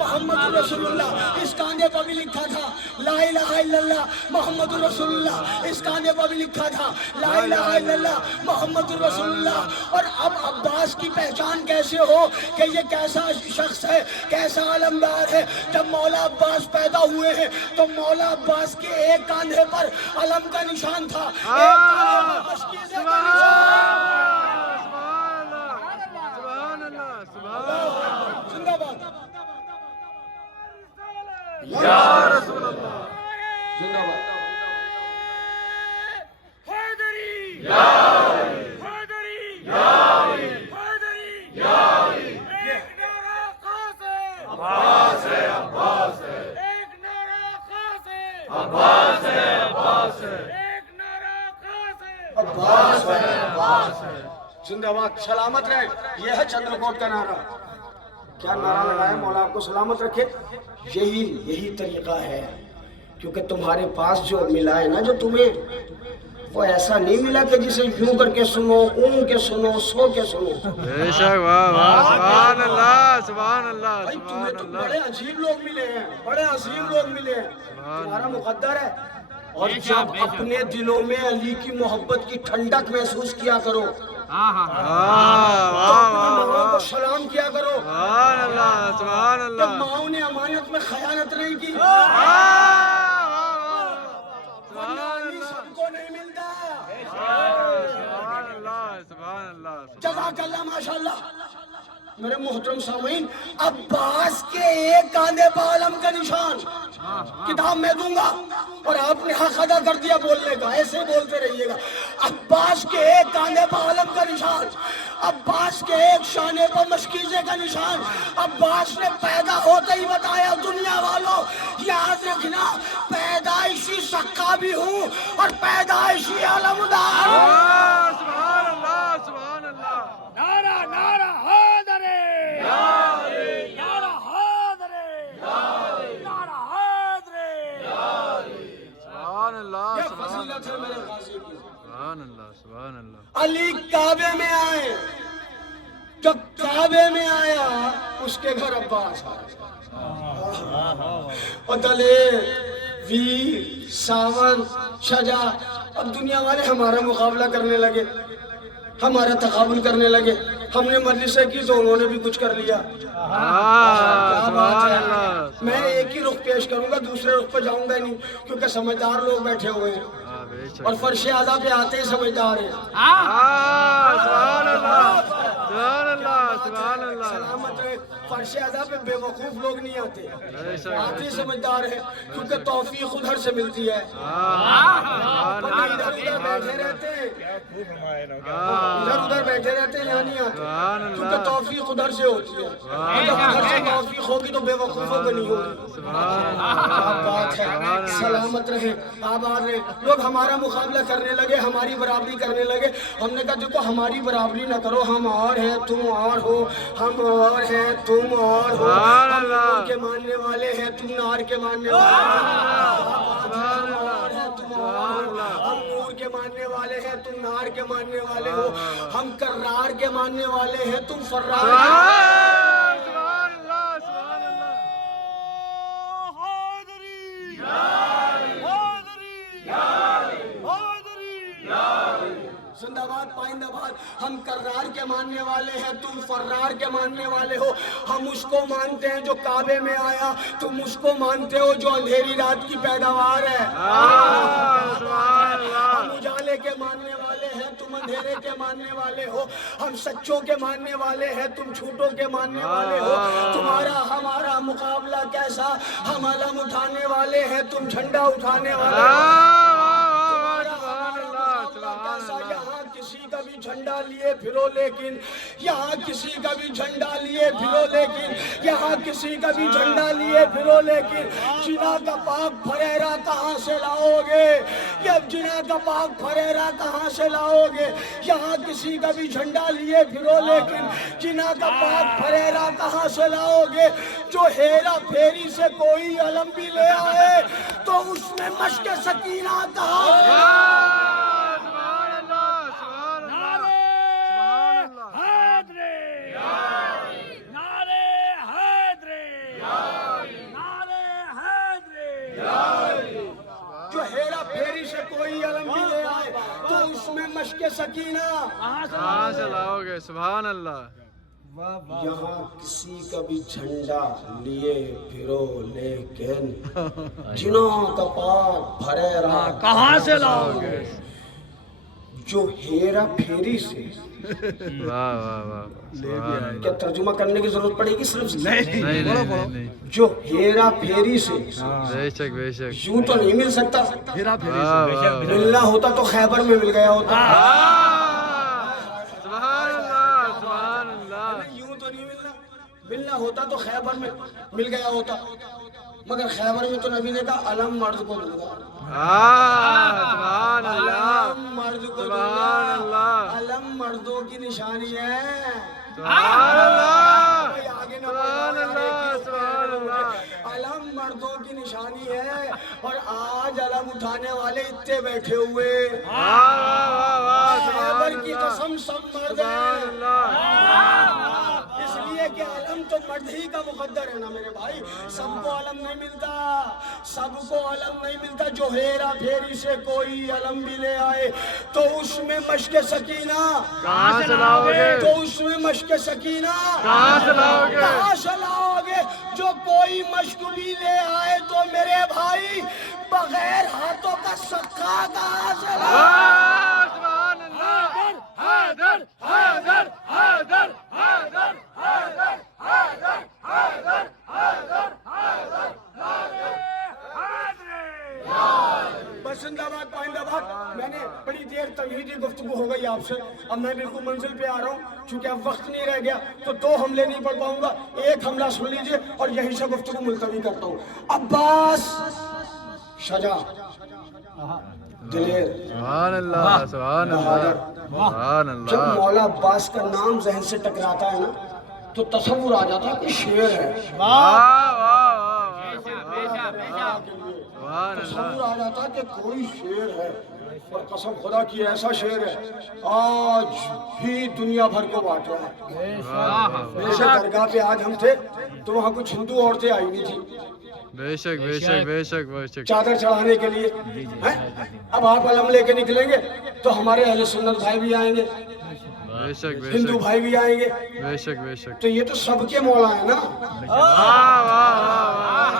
محمد رسول اللہ۔ اس کاندھے پر بھی لکھا تھا لا الہ الا اللہ محمد رسول اللہ، اس کاندھے پر بھی لکھا تھا لا الہ الا اللہ محمد رسول اللہ۔ اور اب عباس کی پہچان کیسے ہو کہ یہ کیسا شخص ہے، کیسا علمدار ہے؟ جب مولا عباس پیدا ہوئے ہیں تو مولا عباس کے ایک کاندھے پر علم کا نشان تھا، ایک کاندھے پر مشکیزے کا نشان۔ زندہ باد یا رسول اللہ، زندہ باد۔ حیدری یا حیدری یا حیدری یا ایک نعرہ قاسم، عباس ہے، عباس ہے، ایک نعرہ قاسم، عباس ہے، عباس ہے، ایک نعرہ قاسم۔ عباس ہے، عباس ہے۔ زندہ باد، سلامت رہے۔ یہ ہے چندرکوٹ کا نعرہ۔ کیا نعرہ لگایا؟ مولا آپ کو سلامت رکھے۔ یہی طریقہ ہے، کیونکہ تمہارے پاس جو ملا ہے نا، جو تمہیں، وہ ایسا نہیں ملا کہ جسے یوں کر کے سنو، اون کے سنو، سو کے سنو۔ بے شک، واہ واہ، سبحان اللہ، سبحان اللہ، بھائی تمہیں سبحان تو اللہ۔ بڑے عجیب لوگ ملے ہیں، بڑے عظیم لوگ ملے ہیں، تمہارا مقدر ہے۔ اور جب اپنے دلوں میں علی کی محبت کی ٹھنڈک محسوس کیا کرو واہ تو واہ اپنی واہ ماؤں کو واہ، سلام کیا کرو۔ سبحان اللہ، سبحان جب اللہ، ماؤں نے امانت میں خیانت نہیں کی، ورنہ علی سب کو نہیں ملتا۔ سبحان اللہ، سبحان اللہ۔ جزاک اللہ، ماشاءاللہ۔ میرے محترم سامعین، عباس کے ایک کاندھے پر علم کا نشان، کتاب میں دوں گا اور آپ نے حق ادا کر دیا بولنے کا، ایسے بولتے رہیے گا۔ عباس کے ایک کاندھے پر علم کا نشان، عباس کے ایک شانے پر مشکیزے کا نشان۔ عباس نے پیدا ہوتے ہی بتایا دنیا والوں یاد رکھنا، پیدائشی سکا بھی ہوں اور پیدائشی علمدار ہوں۔ سبحان اللہ، سبحان اللہ۔ نعرہ نعرہ حیدری، نعرہ سبحان اللہ سبحان اللہ. علی کعبے میں آئے. جب کعبے میں آیا اس کے گھر عباس آیا. اور دلیر ویر ساون شجاع. اب دنیا والے ہمارا مقابلہ کرنے لگے, ہمارا تقابل کرنے لگے. ہم نے مجلسیں کی تو انہوں نے بھی کچھ کر لیا. کیا بات ہے. میں ایک ہی رخ پیش کروں گا, دوسرے رخ پہ جاؤں گا نہیں, کیونکہ سمجھدار لوگ بیٹھے ہوئے ہیں اور فرش اعلیٰ پہ آتے ہی سمجھدار ہیں. سبحان اللہ سبحان اللہ سبحان اللہ. سلامت رہے. فرش اعلیٰ پہ بے وقوف لوگ نہیں آتے, آتے ہی سمجھدار ہیں, کیونکہ توفیق ادھر سے ملتی ہے. ادھر ادھر بیٹھے رہتے ہیں, ادھر ادھر بیٹھے رہتے ہیں, یہاں نہیں آتے, کیونکہ توفیق ادھر سے ہوتی ہے. جب ادھر سے توفیق ہوگی تو بے وقوفوں کو نہیں ہوگی. بات ہے. سلامت رہے, آباد رہے. لوگ ہمارا مقابلہ کرنے لگے, ہماری برابری کرنے لگے. ہم نے کہا دیکھو ہماری برابری نہ کرو, ہم اور ہیں تم اور ہو, ہم اور ہیں تم اور ہو. ہم نور کے ماننے والے ہیں, تم نار کے ماننے والے ہیں. تم اور ہو, ہم نور کے ماننے والے ہیں, تم نار کے ماننے والے ہو. ہم کرار کے ماننے والے ہیں, تم فرار. سبحان اللہ سبحان اللہ. زندہ باد پائندہ باد. ہم کرار کے ماننے والے ہیں, تم فرار کے ماننے والے ہو. ہم اس کو مانتے ہیں جو کعبے میں آیا, تم اس کو مانتے ہو جو اندھیری رات کی پیداوار ہے. ہم اجالے کے ماننے والے ہیں, تم اندھیرے کے ماننے والے ہو. ہم سچوں کے ماننے والے ہیں, تم جھوٹوں کے ماننے والے ہو. تمہارا ہمارا مقابلہ کیسا, ہم علم اٹھانے والے ہیں, تم جھنڈا اٹھانے والے ہو. یہاں کسی کا بھی جھنڈا لیے پھرو لیکن, یہاں کسی کا بھی جھنڈا لیے پھرو لیکن, یہاں کسی کا بھی جھنڈا لیے پھرو لیکن, جنا کا پاک پھریرا کہاں سے لاؤ گے, جب جنا کا پاک پھریرا کہاں سے لاؤ گے. یہاں کسی کا بھی جھنڈا لیے پھرو لیکن, جنا کا پاک پھریرا کہاں سے لاؤ گے. جو ہیرا پھیری سے کوئی علم بھی لے آئے تو اس میں مشق سکینہ کہاں. جو ہیرا پھیری سے کوئی علم بھی لے آئے تو اس میں مشق سکینہ کہاں سے لاؤ گے. سبحان اللہ. یہاں کسی کا بھی جھنڈا لیے پھرو لیکن, جنوں کا پاک پھریرا کہاں سے لاؤ گے. جو ہیرا پھیری سے. واہ واہ واہ. کیا ترجمہ کرنے کی ضرورت پڑے گی صرف؟ نہیں. جو ہیرا پھیری سے. بے شک بے شک. یوں تو نہیں مل سکتا, ملنا ہوتا تو خیبر میں مل گیا ہوتا. سبحان اللہ سبحان اللہ. یوں تو نہیں ملنا, ملنا ہوتا تو خیبر میں مل گیا ہوتا, مگر خیبر میں تو نبی نے کہا علم مرد کو دوں گا. سبحان اللہ علم مرد کو دوں سبحان گا. اللہ. علم مردوں کی نشانی ہے. سبحان اللہ آگے نہ سبحان اللہ سبحان اللہ. علم مردوں کی نشانی ہے, اور آج علم اٹھانے والے اتنے بیٹھے ہوئے. خیبر کی قسم سب مرد ہیں, اس لیے کہ علم تو مرد ہی کا مقدر ہے نا میرے بھائی. سب کو علم نہیں ملتا, سب کو علم نہیں ملتا. جو ہیرا پھیری سے کوئی علم بھی لے آئے تو اس میں مشق سکینہ کہاں سے لاؤ گے. تو اس میں مشق سکینہ کہاں سے لاؤ گے. کہاں سے لاؤ گے. جو کوئی مشق بھی لے آئے تو میرے بھائی بغیر ہاتھوں کا سکا کہاں سے لاؤ گے. سبحان اللہ. حیدر حیدر حیدر حیدر حیدر حیدر حیدر حیدر حیدر. بس زندہ باد پائندہ باد. میں نے بڑی دیر توحیدی گفتگو ہو گئی آپ سے, اب میں بالکل منزل پہ آ رہا ہوں. چونکہ اب وقت نہیں رہ گیا تو 2 حملے نہیں پڑھ پاؤں گا, ایک حملہ سن لیجئے اور یہیں سے گفتگو ملتوی کرتا ہوں. عباس شجاع دلیر سبحان اللہ سبحان اللہ سبحان جب اللہ. مولا عباس کا نام ذہن سے ٹکراتا ہے نا تو تصور آ جاتا ہے کہ شعر ہے. واہ واہ واہ. سبحان اللہ. تصور آ جاتا ہے کہ کوئی شعر ہے. اور قسم خدا کی ایسا شعر ہے آج بھی دنیا بھر کو بانٹ رہا ہے. بے شک درگاہ پہ آج ہم تھے تو وہاں کچھ ہندو عورتیں آئی ہوئی تھی بے شک بے شک بے شک بے شک. چادر چڑھانے کے لیے. اب آپ علم لے کے نکلیں گے تو ہمارے اہل سنت بھائی بھی آئیں گے, بے شک بے ہندو شک بھائی بھی آئیں گے. بے شک بے شک. تو یہ تو سب کے مولا ہیں نا. واہ واہ واہ.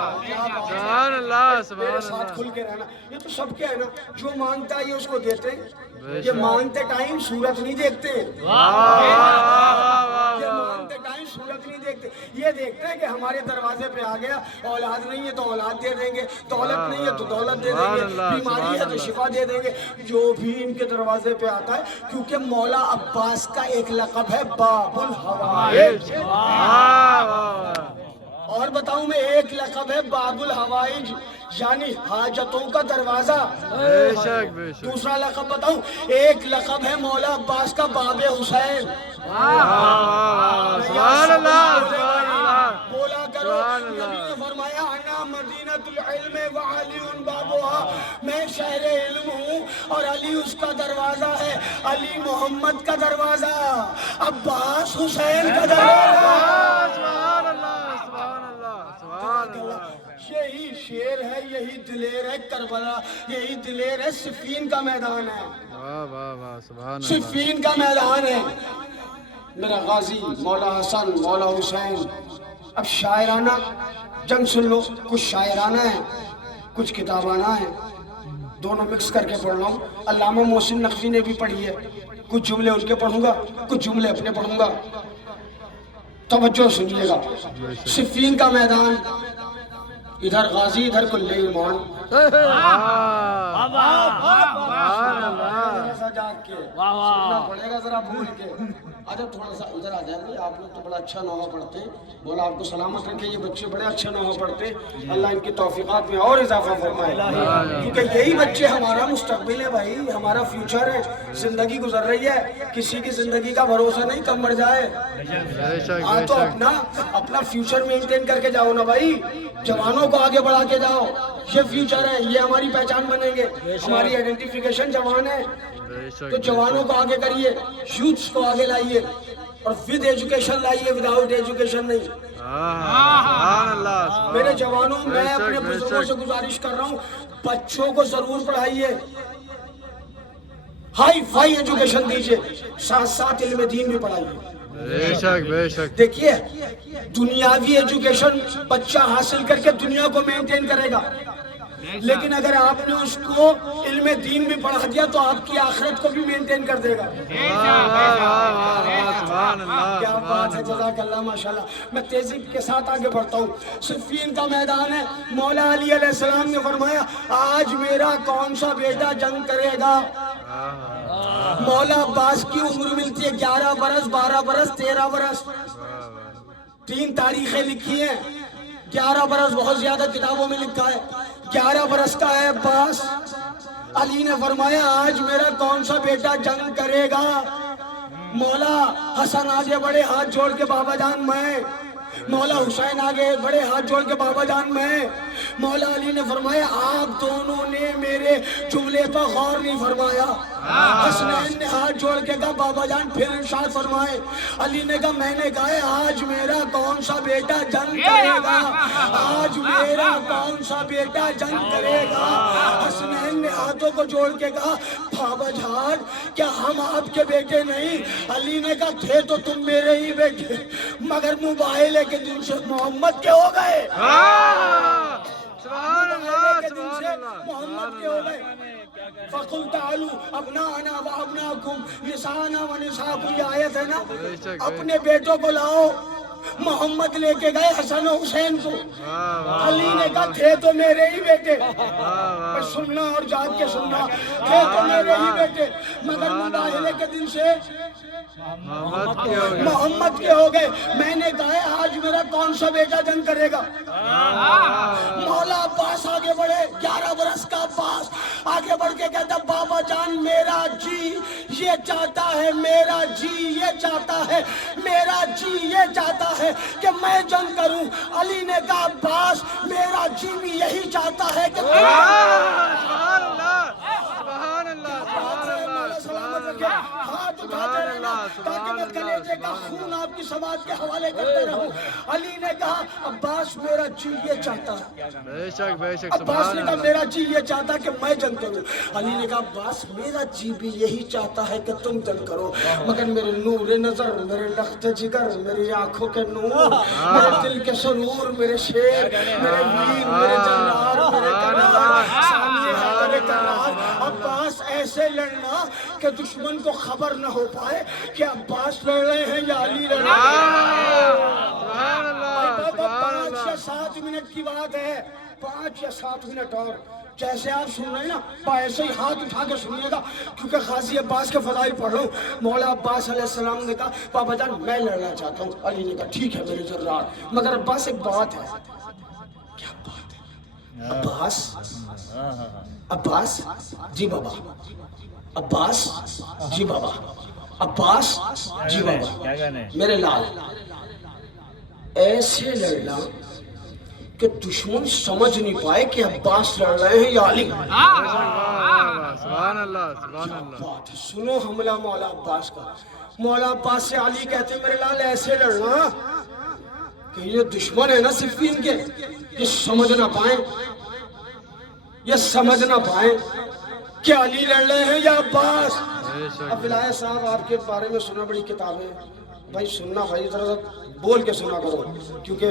سبحان اللہ سبحان میرے ساتھ اللہ. کھل کے رہنا. یہ تو سب کے ہے نا, جو مانگتا ہے یہ اس کو دیتے. بے یہ شک. مانگتے ٹائم صورت نہیں دیکھتے. واہ یہ مانگتے ٹائم صورت نہیں دیکھتے, یہ دیکھتے ہیں کہ ہمارے دروازے پہ آ گیا, اولاد نہیں ہے تو اولاد دے دیں گے, دولت نہیں ہے تو دولت دے دیں گے, بیماری ہے تو شفا دے دیں گے. جو بھی ان کے دروازے پہ آتا ہے, کیونکہ مولا عباس کا ایک لقب ہے باب الحوائج. اور بتاؤں میں, ایک لقب ہے باب الحوائج یعنی حاجتوں کا دروازہ. بے شک بے شک. دوسرا لقب بتاؤں, ایک لقب ہے مولا عباس کا باب حسین. سبحان اللہ سبحان اللہ. بولا کرو, سبحان نبی اللہ. نے فرمایا انا مدینۃ العلم وعلی بابها, میں شہر علم ہوں اور علی اس کا دروازہ ہے. علی محمد کا دروازہ, عباس حسین کا دروازہ. سبحان اللہ سبحان اللہ سبحان اللہ. یہی شیر ہے, یہی دلیر ہے کربلا, یہی دلیر ہے صفین کا میدان ہے. واہ واہ واہ. سبحان اللہ. صفین کا میدان ہے. میرا غازی مولا حسن مولا حسین. اب شاعرانہ جنگ سن لو, کچھ شاعرانہ ہے کچھ کتابانہ ہے, دونوں مکس کر کے پڑھ رہا ہوں. علامہ محسن نقوی نے بھی پڑھی ہے, کچھ جملے ان کے پڑھوں گا, کچھ جملے اپنے پڑھوں گا. توجہ سنیے گا. صفین کا میدان, ادھر غازی ادھر کل ایمان. سننا پڑے گا ذرا بھول کے. آجا تھوڑا سا ادھر آ جائیں گے, آپ لوگ تو بڑا اچھا نغمہ پڑھتے ہیں, مولا آپ کو سلامت رکھے. یہ بچے بڑے اچھے نغمہ پڑھتے ہیں, اللہ ان کی توفیقات میں اور اضافہ فرمائے, کیونکہ یہی بچے ہمارا مستقبل ہے بھائی, ہمارا فیوچر ہے. زندگی گزر رہی ہے, کسی کی زندگی کا بھروسہ نہیں کب مر جائے. بے شک ہاں بے تو شک. اپنا فیوچر مینٹین کر کے جاؤ نا بھائی, جوانوں کو آگے بڑھا کے جاؤ. یہ فیوچر ہے, یہ ہماری پہچان بنیں گے, ہماری آئیڈینٹیفیکیشن جوان ہے. بے شک تو جوانوں کو آگے کریے, یوتھس کو آگے لائیے, اور ود ایجوکیشن لائیے, وداؤٹ ایجوکیشن نہیں. سبحان اللہ. میرے جوانوں, میں اپنے بزرگوں سے گزارش کر رہا ہوں, بچوں کو ضرور پڑھائیے, ہائی فائی ایجوکیشن دیجیے, ساتھ ساتھ علم دین بھی پڑھائیے. بے شک بے شک. دیکھیے, دنیاوی ایجوکیشن بچہ حاصل کر کے دنیا کو مینٹین کرے گا, لیکن اگر آپ نے اس کو علم دین بھی پڑھا دیا تو آپ کی آخرت کو بھی مینٹین کر دے گا. سبحان اللہ. کیا بات ہے, جزاک اللہ, ماشاءاللہ. میں تیزی کے ساتھ آگے بڑھتا ہوں. صفین کا میدان ہے. مولا علی علیہ السلام نے فرمایا آج میرا کون سا بیٹا جنگ کرے گا. مولا عباس کی عمر ملتی ہے 11 برس, 12 برس, 13 برس. 3 تاریخیں لکھی ہیں. 11 برس بہت زیادہ کتابوں میں لکھا ہے. 11 برس کا ہے عباس. علی نے فرمایا آج میرا کون سا بیٹا جنگ کرے گا. مولا حسن آگے بڑے, ہاتھ جوڑ کے بابا جان میں. مولا حسین آگے بڑے, ہاتھ جوڑ کے بابا جان میں. مولا علی نے فرمایا آپ دونوں نے میرے جملے پر غور نہیں فرمایا. حسنین نے ہاتھ جوڑ کے کہا بابا جان پھر ارشاد فرمائے. علی نے کہا میں نے کہا آج میرا کون سا بیٹا جنگ کرے گا, آج میرا کون سا بیٹا جنگ کرے گا. حسنین نے ہاتھوں کو جوڑ کے کہا بابا جان کیا ہم آپ کے بیٹے نہیں. علی نے کہا تھے تو تم میرے ہی بیٹے, مگر مباہلے کے دن سے محمد کے ہو گئے. سبحان اللہ سبحان اللہ. محمد کے ہو گئے. فَقُلْ تَعَلُوا أَبْنَاءَنَا وَأَبْنَاءَكُمْ نِسَاءَنَا وَنِسَاءَكُمْ, یہ آیت ہے نا, اپنے بیٹوں کو لاؤ. محمد لے کے گئے حسن و حسین کو. علی نے کہا تھے تو میرے ہی بیٹے, سننا اور جاگ کے سننا, تھے تو میرے ہی بیٹے, مگر مباہلے کے دن سے محمد کے ہو گئے. میں نے کہا آج میرا کون سا بیٹا جنگ کرے گا. مولا عباس آگے بڑھے, 11 برس کا عباس آگے بڑھ کے کہتا بابا جان میرا جی یہ چاہتا ہے, میرا جی یہ چاہتا ہے, میرا جی یہ چاہتا ہے کہ میں جنگ کروں. علی نے کہا عباس میرا جی بھی یہی چاہتا ہے کہ سبحان اللہ سبحان اللہ کے ہاتھ اٹھاتے رہنا تاکہ میں کلیجے کا خون آپ کی سماعت کے حوالے کرتے رہوں. علی نے کہا عباس میرا جی یہ چاہتا ہے. بے شک بے شک. عباس نے کہا میرا جی یہ چاہتا ہے کہ میں جنگ کروں. علی نے کہا عباس میرا جی بھی یہی چاہتا ہے کہ تم جنگ کرو، مگر میرے نور نظر، میرے لخت جگر، میری آنکھوں کے نور، میرے دل کے سرور، میرے شیر، میرے ویر، میرے جنرال، میرے کرار، سامنے میرے کرار. عباس ایسے لڑنا کہ دشمن کو خبر نہ ہو پائے کہ عباس لڑ رہے ہیں یا علی لڑ رہے ہیں. سبحان اللہ. 5 یا 7 منٹ کی بات ہے، 5 یا 7 منٹ. اور جیسے آپ سن رہے ہیں نا ایسے ہی ہاتھ اٹھا کے سنیے گا، کیونکہ غازی عباس کے فضائل پڑھ رہا ہوں. مولا عباس علیہ السلام نے کہا بابا جان میں لڑنا چاہتا ہوں. علی نے کہا ٹھیک ہے میرے ذرار، مگر عباس ایک بات ہے. کیا بات ہے؟ عباس جی بابا، عباس جی بابا، عباس جی بابا. میرے لال ایسے لڑنا کہ دشمن سمجھ نہیں پائے کہ عباس لڑ رہے ہیں یا علی. سبحان اللہ سبحان اللہ. بات ہے، سنو حملہ مولا عباس کا. مولا عباس سے علی کہتے ہیں میرے لال ایسے لڑنا کہ یہ دشمن ہے نا صفین کے، یہ سمجھ نہ پائیں، یہ سمجھ نہ پائیں کہ علی لڑ رہے ہیں یا عباس. اب ولایت صاحب آپ کے بارے میں سنا بڑی کتابیں، بھائی سننا بھائی ذرا بول کے سنا کرو، کیونکہ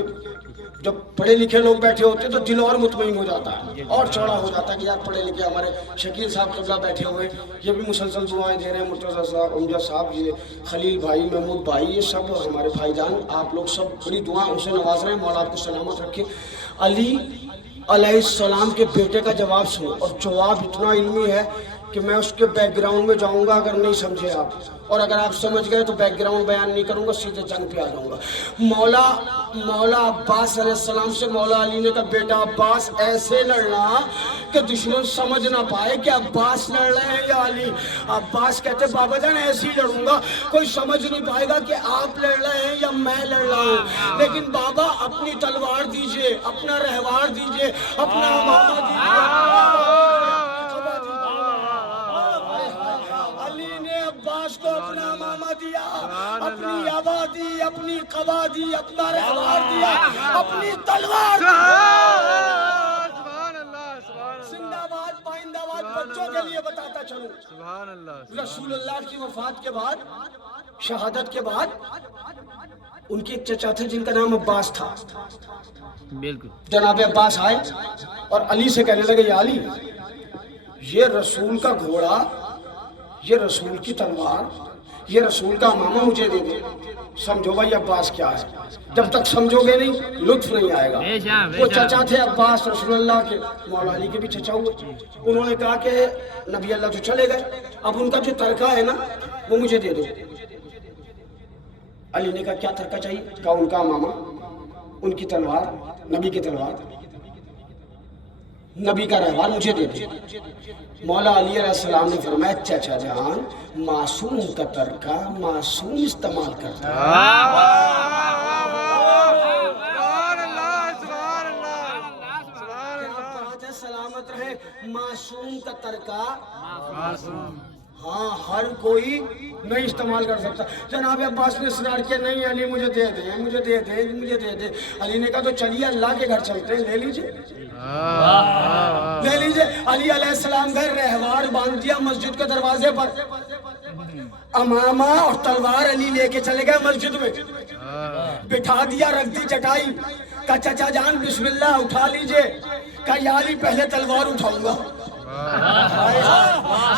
جب پڑھے لکھے لوگ بیٹھے ہوتے تو دل اور مطمئن ہو جاتا ہے اور چوڑا ہو جاتا ہے کہ یار پڑھے لکھے. ہمارے شکیل صاحب قبلہ بیٹھے ہوئے یہ بھی مسلسل دعائیں دے رہے ہیں، مرتضیٰ صاحب، امجد صاحب، یہ خلیل بھائی، محمود بھائی، یہ سب ہمارے بھائی جان، آپ لوگ سب بڑی دعائیں ان سے نواز رہے ہیں. مولا آپ کو سلامت رکھے. علی علیہ السلام کے بیٹے کا جواب سنو، اور جواب اتنا علمی ہے کہ میں اس کے بیک گراؤنڈ میں جاؤں گا اگر نہیں سمجھے آپ، اور اگر آپ سمجھ گئے تو بیک گراؤنڈ بیان نہیں کروں گا، سیدھے جنگ پہ آ جاؤں گا. مولا عباس علیہ السلام سے مولا علی نے کہا بیٹا عباس ایسے لڑنا کہ دشمن سمجھ نہ پائے کہ عباس لڑ رہے ہیں یا علی. عباس کہتے بابا جان ایسے ہی لڑوں گا، کوئی سمجھ نہیں پائے گا کہ آپ لڑ رہے ہیں یا میں لڑ رہا ہوں. لیکن بابا اپنی تلوار دیجئے، اپنا رہوار دیجئے، اپنا امامہ دیجئے. عباس کو اپنا امامہ دیا، اپنی عبا دی، اپنی قبا دی، اپنا رہوار دیا، اپنی تلوار دی. سبحان اللہ سبحان زندہ آباد پائندہ آباد بچوں کے لیے بتاتا چلوں. سبحان اللہ. رسول اللہ کی وفات کے بعد، شہادت کے بعد، ان کے ایک چچا تھے جن کا نام عباس تھا. بالکل. جناب عباس آئے اور علی سے کہنے لگے یا علی یہ رسول کا گھوڑا، یہ رسول کی تلوار، یہ رسول کا امامہ مجھے دے دے. سمجھو بھائی عباس کیا ہے، جب تک سمجھو گے نہیں لطف نہیں آئے گا. وہ چچا تھے عباس رسول اللہ کے، مولا علی کے بھی چچا ہوئے. انہوں نے کہا کہ نبی اللہ تو چلے گئے، اب ان کا جو ترکہ ہے نا وہ مجھے دے دو. علی نے کہا کیا ترکہ چاہیے؟ کہا ان کا امامہ، ان کی تلوار، نبی کی تلوار، نبی کا رہوار مجھے دے دے. مولا علی علیہ السلام نے فرمایا چچا جان معصوم کا ترکہ معصوم استعمال کرتا ہے. سلامت رہے. معصوم کا ترکہ ہاں ہر کوئی نہیں استعمال کر سکتا. جناب عباس نے اصرار کیا نہیں علی مجھے دے دیں، مجھے دے دیں، مجھے دے دیں. علی نے کہا تو چلیے اللہ کے گھر چلتے ہیں، لے لیجئے لے لیجئے. علی علیہ السلام گھر رہوار باندھ دیا مسجد کے دروازے پر، امامہ اور تلوار علی لے کے چلے گئے مسجد میں، بٹھا دیا، رکھ دی چٹائی. کہا چچا جان بسم اللہ اٹھا لیجئے. کہا یا علی پہلے تلوار اٹھاؤں گا،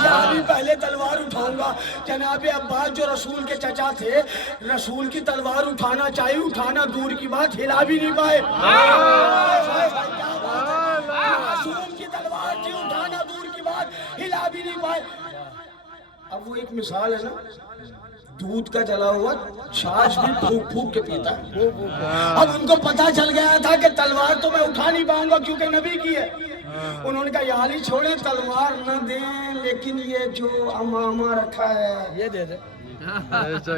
یا علی پہلے تلوار اٹھاؤں گا. جناب عباس جو رسول کے چچا تھے، رسول کی تلوار اٹھانا چاہیے، اٹھانا دور کی بات ہلا بھی نہیں پائے. رسول کی تلوار تھی، اٹھانا دور کی بات ہلا بھی نہیں پائے. اب وہ ایک مثال ہے نا، دودھ کا جلا ہوا چھاچھ بھی پھوک پھوک کے پیتا ہے. اب ان کو پتا چل گیا تھا کہ تلوار تو میں اٹھا نہیں پاؤں گا کیونکہ نبی کی ہے. انہوں نے کہا یا علی چھوڑیں تلوار نہ دیں، لیکن یہ جو امامہ رکھا ہے یہ دے دیں،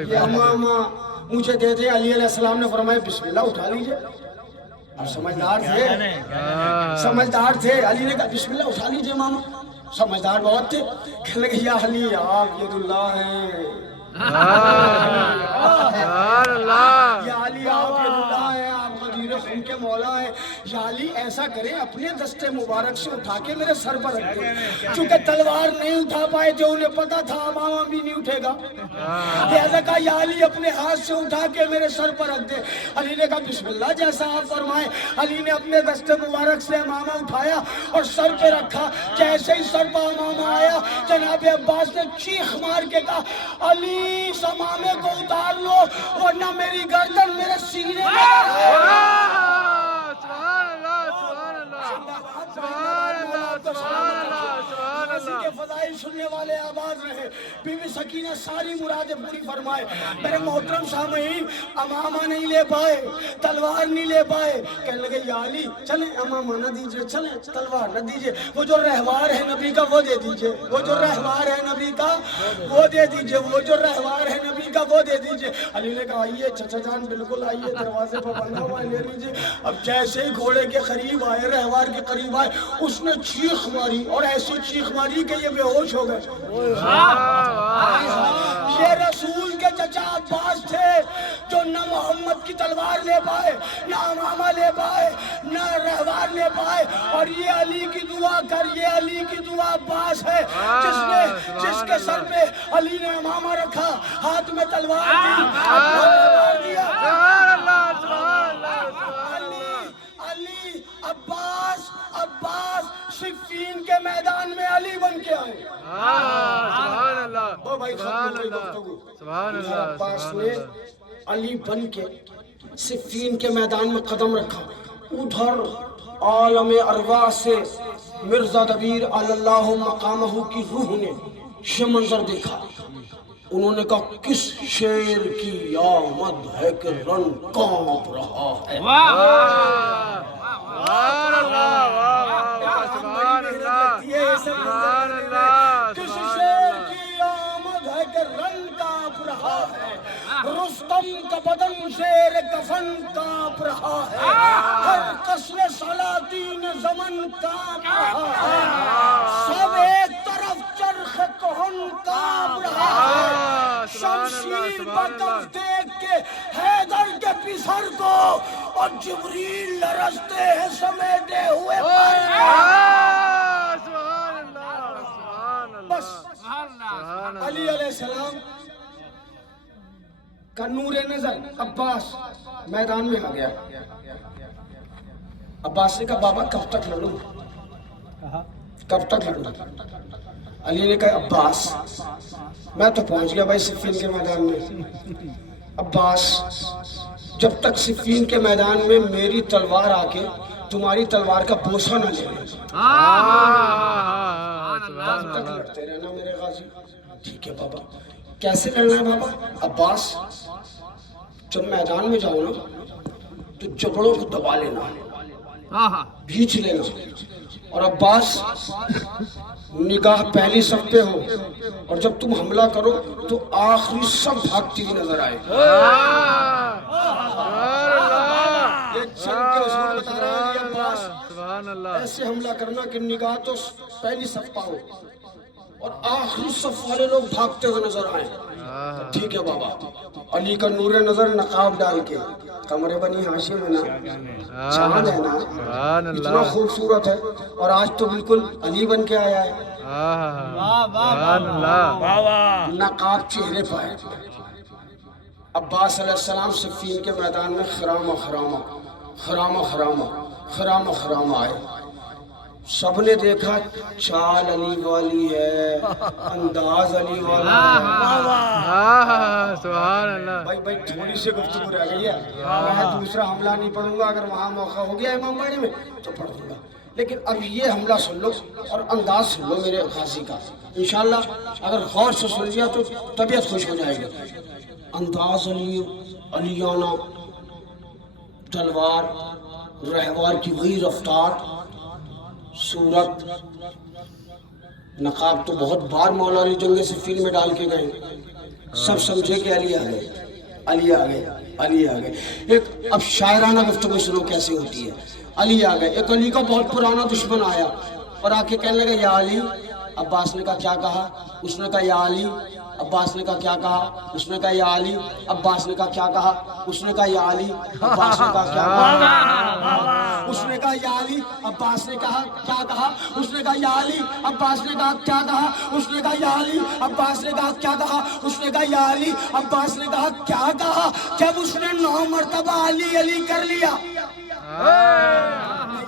یہ امامہ مجھے دے دیں. علی علیہ السلام نے فرمایا بسم اللہ اٹھا لیجئے. اب سمجھدار تھے، سمجھدار تھے. علی نے کہا بسم اللہ اٹھا لیجئے امامہ. سمجھدار بہت تھے. کہنے لگے یا علی آپ ید اللہ ہیں. سبحان اللہ. یا علی آپ ید اللہ ہیں, آپ غدیر خون کے مولا ہیں. یا علی ایسا کریں اپنے دستے مبارک سے اٹھا کے میرے سر پر رکھ دیں. چونکہ تلوار نہیں اٹھا پائے تھے, انہیں پتا تھا امامہ بھی نہیں اٹھے گا, لہذا کہا یا علی اپنے ہاتھ سے اٹھا کے میرے سر پر رکھ دے. علی نے کہا بسم اللہ جیسا آپ فرمائیں. علی نے اپنے دستے مبارک سے امامہ اٹھایا اور سر پہ رکھا. جیسے ہی سر پہ امامہ آیا, جناب عباس نے چیخ مار کے کہا علی اس امامے کو اتار لو ورنہ میری گردن میرے سینے میں. سبحان اللہ, سبحان اللہ, سبحان اللہ, سبحان اللہ, سبحان کسی کے اللہ. فضائل سننے والے آباد رہے. بی بی سکینہ ساری مرادیں پوری فرمائے. میرے محترم سامعین, امامہ نہیں لے پائے, تلوار نہیں لے پائے. کہنے لگے یا علی چلیں امامہ نہ دیجئے, چلیں تلوار نہ دیجئے, وہ جو رہوار ہے نبی کا وہ دے دیجئے, وہ جو رہوار ہے نبی کا وہ دے دیجئے, وہ جو رہوار ہے نبی کا وہ دے دیجئے. علی نے کہا آئیے چچا جان, بالکل آئیے, دروازے پر بندہ ہوا ہے, لے لیجئے. اب جیسے ہی گھوڑے کے قریب آئے, رہوار کے قریب آئے, اس نے چیخ ماری اور ایسی چیخ ماری کہ یہ بے ہوش ہو گئے. یہ رسول کے چچا عباس تھے جو نہ محمد کی تلوار لے پائے, نہ امامہ لے پائے, نہ رہوار لے پائے. اور یہ علی کی دعا کر, یہ علی کی دعا عباس ہے جس کے سر پہ علی نے امامہ رکھا, ہاتھ میں تلوار دی, دیا. علی عباس صفین کے میدان میں علی بن کے آئے. سبحان اللہ, وہ بھائی سبحان اللہ, سبحان اللہ, عباس سبحان نے اللہ. علی بن کے صفین کے میدان میں قدم رکھا. ادھر عالم ارواح سے مرزا دبیر علی اللہ مقامہ کی روح نے یہ منظر دیکھا. انہوں نے کہا کس شیر کی آمد ہے کہ رن کانپ رہا ہے. سبحان اللہ, سبحان اللہ, سبحان اللہ. کس شیر کی آمد ہے کہ رن کانپ رہا ہے. رستم کا بدن شیر کفن کانپ رہا ہے. ہر قصر سلاطین زمن کانپ رہا ہے. سب ایک طرف چرخ کہن کانپ رہا ہے. شمشیر بکف دیکھ کے حیدر کے پسر کو اور جبریل لرزتے ہیں سمیٹے ہوئے پر. سبحان اللہ, سبحان اللہ. بس علی علیہ السلام کا نور نظر عباس میدان میں آ گیا. عباس نے کہا بابا کب تک لڑوں, کب تک لڑوں. علی نے کہا عباس میں تو پہنچ گیا بھائی صفین کے میدان میں. عباس جب تک صفین کے میدان میں میری تلوار آ کے تمہاری تلوار کا بوسہ نہ لے لے, تب تک لڑتے رہنا میرے غازی. ٹھیک ہے بابا. کیسے لڑنا ہے بابا؟ عباس جب میدان میں جاؤ نا تو جبڑوں کو دبا لینا, بھیچ لینا. اور عباس نگاہ پہلی صف پہ ہو, اور جب تم حملہ کرو تو آخری سب بھاگتی ہوئی نظر آئے. یہ چل کے رسول بتا رہے ہیں عباس ایسے حملہ کرنا کہ نگاہ تو پہلی صف پہ ہو اور آخری صف والے لوگ بھاگتے ہوئے نظر آئے. ٹھیک ہے بابا. علی کا نور نظر نقاب ڈال کے, قمر بنی ہاشم ہے نا, چاند ہے نا, اتنا خوبصورت ہے, اور آج تو بالکل علی بن کے آیا ہے. نقاب چہرے پر ہے. عباس علیہ السلام صفین کے میدان میں خرامہ خرامہ خرامہ خرامہ خرامہ خرامہ آئے. سب نے دیکھا چال علی والی ہے, انداز علی والا ہے. سبحان اللہ. بھائی تھوڑی سی گفتگو رہ گئی ہے, میں دوسرا حملہ نہیں پڑھوں گا. اگر وہاں موقع ہو گیا امام باڑی میں تو پڑھ دوں گا, لیکن اب یہ حملہ سن لو اور انداز سن لو میرے غازی کا. انشاءاللہ اگر غور سے سن لیا تو طبیعت خوش ہو جائے گی. انداز علیانہ, تلوار رہوار کی وہی رفتار, صورت. نقاب تو بہت بار مولا علی جنگ صفین میں ڈال کے گئے. سب سمجھے کہ علی آ گئے, علی آ گئے, علی آ گئے. ایک اب شاعرانہ گفتگو سنو کیسے ہوتی ہے. علی آ گئے. ایک علی کا بہت پرانا دشمن آیا اور آ کے کہنے لگا یا علی عباس نے کہا کیا کہا؟ اس نے کہا یا علی۔ عباس نے کہا کیا کہا؟ اس نے کہا یا علی۔ عباس نے کہا کیا کہا؟ اس نے کہا یا علی۔ عباس نے کہا کیا کہا؟ اس نے کہا یا علی۔ عباس نے کہا کیا کہا؟ اس نے کہا یا علی۔ عباس نے کہا کیا کہا؟ اس نے کہا یا علی۔ عباس نے کہا کیا کہا؟ اس نے کہا یا علی۔ عباس نے کہا کیا کہا؟ جب اس نے 9 مرتبہ علی علی کر لیا،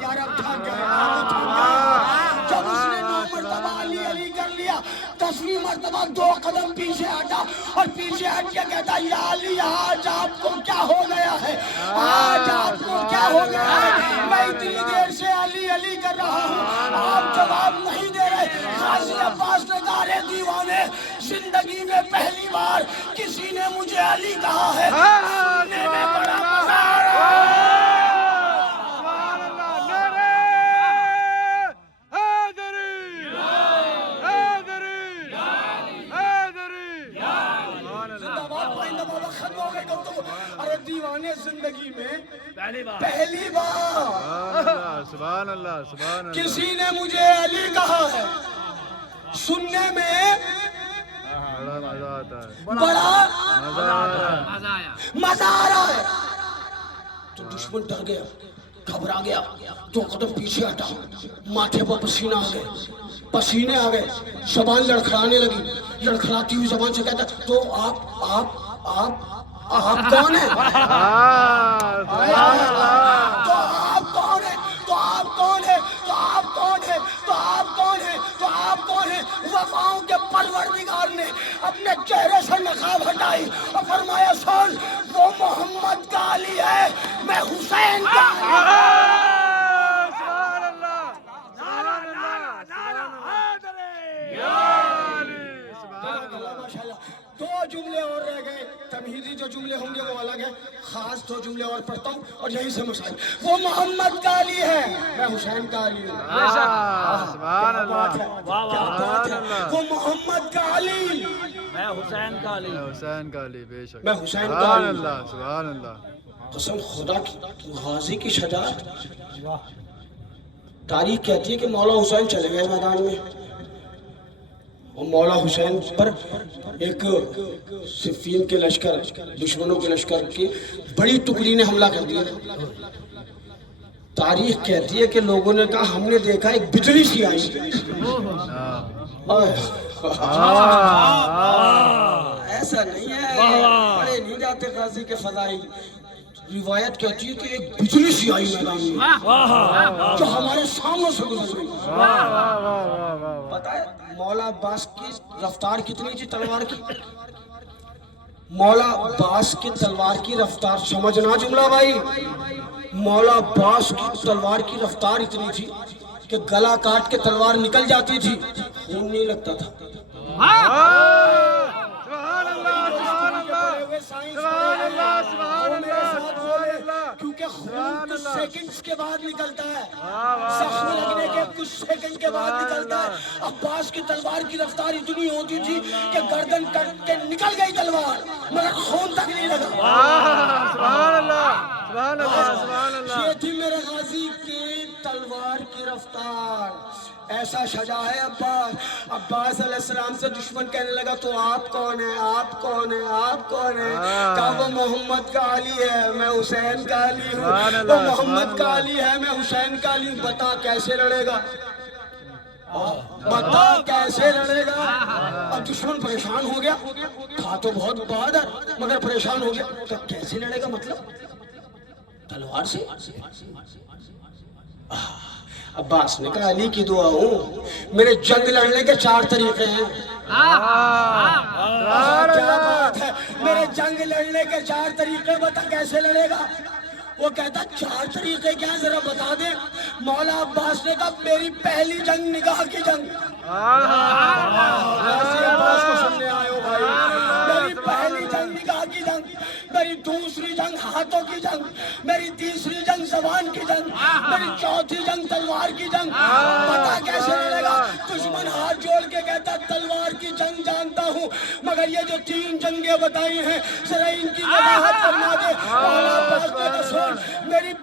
یار اب تھک گئے، جب اس نے 9 مرتبہ علی علی کر لیا، 10ویں مرتبہ 2 قدم پیچھے ہٹا اور پیچھے ہٹ کے کہتا یا علی آج آپ کو کیا ہو گیا ہے؟ آج آپ کو کیا ہو گیا ہے؟ میں اتنی دیر سے علی علی کر رہا ہوں، آپ جواب نہیں دے رہے۔ غازی عباس نے کہا ارے دیوانے، زندگی میں پہلی بار کسی نے مجھے علی کہا ہے، سننے میں بڑا مزہ آ رہا ہے۔ ارے دیوانے زندگی میں پہلی بار سبحان اللہ سبحان اللہ کسی نے مجھے علی کہا ہے، سننے میں بڑا مزہ آتا ہے، بڑا مزہ آ رہا ہے۔ تو دشمن ڈر گیا، گھبرا گیا، 2 قدم پیچھے ہٹا، ماتھے پر پسینہ آ گئے، پسینے آ گئے، زبان لڑکھڑانے لگی، لڑکھڑاتی ہوئی زبان سے کہتا تو آپ کون ہیں؟ تو آپ کون ہیں؟ تو آپ کون ہیں؟ تو آپ کون ہیں؟ تو آپ کون ہیں؟ تو آپ کون ہیں؟ وفاؤں کے پروردگار نے اپنے چہرے سے نقاب ہٹائی اور فرمایا سن، وہ محمد کا علی ہے، میں حسین کا جملے اور رہ گئے، تمہیدی جو جملے ہوں گے وہ الگ ہے، خاص 2 جملے اور پڑھتا ہوں اور یہی سے مسائل۔ وہ محمد کا علی ہے، میں حسین کا علی ہوں۔ سبحان اللہ وہ محمد کا علی، میں حسین کا علی، حسین کا علی، بے شک میں حسین کا سبحان علی۔ اللہ سبحان اللہ قسم خدا کی، غازی کی شجاعت۔ تاریخ کہتی ہے کہ مولا حسین چلے گئے میدان میں، اور مولا حسین پر ایک صفین کے لشکر، دشمنوں کے لشکر کی بڑی ٹکڑی نے حملہ کر دیا۔ تاریخ کہتی ہے کہ لوگوں نے کہا ہم نے دیکھا ایک بجلی سی آئی، ایسا نہیں ہے، پڑھے نہیں جاتے غازی کے فضائل۔ روایت کہتی ہے کہ ایک بجلی سی آئی میدان میں جو ہمارے سامنے سے گزر گئی۔ پتہ ہے مولا عباس کی رفتار کتنی تھی تلوار کی؟ مولا عباس کی تلوار کی رفتار سمجھنا جملہ بھائی، مولا عباس کی تلوار کی رفتار اتنی تھی کہ گلا کاٹ کے تلوار نکل جاتی تھی، خون نہیں لگتا تھا۔ سبحان اللہ سبحان اللہ سبحان اللہ سبحان اللہ، کیونکہ خون کچھ سیکنڈز کے بعد نکلتا ہے، زخم لگنے کے کچھ سیکنڈ کے بعد نکلتا ہے۔ عباس کی تلوار کی رفتار اتنی ہوتی تھی کہ گردن کٹ کے نکل گئی تلوار مگر خون تک نہیں لگا۔ سبحان اللہ سبحان اللہ سبحان اللہ، یہ تھی میرے غازی کی تلوار کی رفتار۔ ایسا شجاع ہے عباس۔ عباس علیہ السلام سے دشمن کہنے لگا تو آپ کون ہیں؟ آپ کون ہیں؟ آپ کون ہیں؟ کہا وہ محمد کا علی ہے، میں حسین کا علی ہوں۔ وہ محمد کا علی ہے، میں حسین کا علی ہوں۔ بتا کیسے لڑے گا؟ بتا کیسے لڑے گا؟ اب دشمن پریشان ہو گیا، تھا تو بہت بہادر مگر پریشان ہو گیا، تو کیسے لڑے گا؟ مطلب تلوار سے؟ عباس نے کہا علی کی دعا ہوں، میرے جنگ لڑنے کے 4 طریقے ہیں۔ کیا بات ہے، میرے جنگ لڑنے کے 4 طریقے، بتا کیسے لڑے گا؟ وہ کہتا 4 طریقے کیا ذرا بتا دے۔ مولا عباس نے کہا میری پہلی جنگ نگاہ کی جنگ۔ عباس کو سننے آئے ہو بھائی، میری پہلی جنگ نگاہ کی جنگ، میری دوسری جنگ ہاتھوں کی جنگ، میری تیسری جنگ زبان کی جنگ، میری چوتھی جنگ تلوار کی جنگ۔ پتا کیسے لڑے گا؟ دشمن ہاتھ جوڑ کے کہتا تلوار کی جنگ جانتا ہوں مگر یہ جو 3 جنگیں بتائی ہیں ذرا ان کی وضاحت فرما دے۔ مولا عباس نے کہا سن میری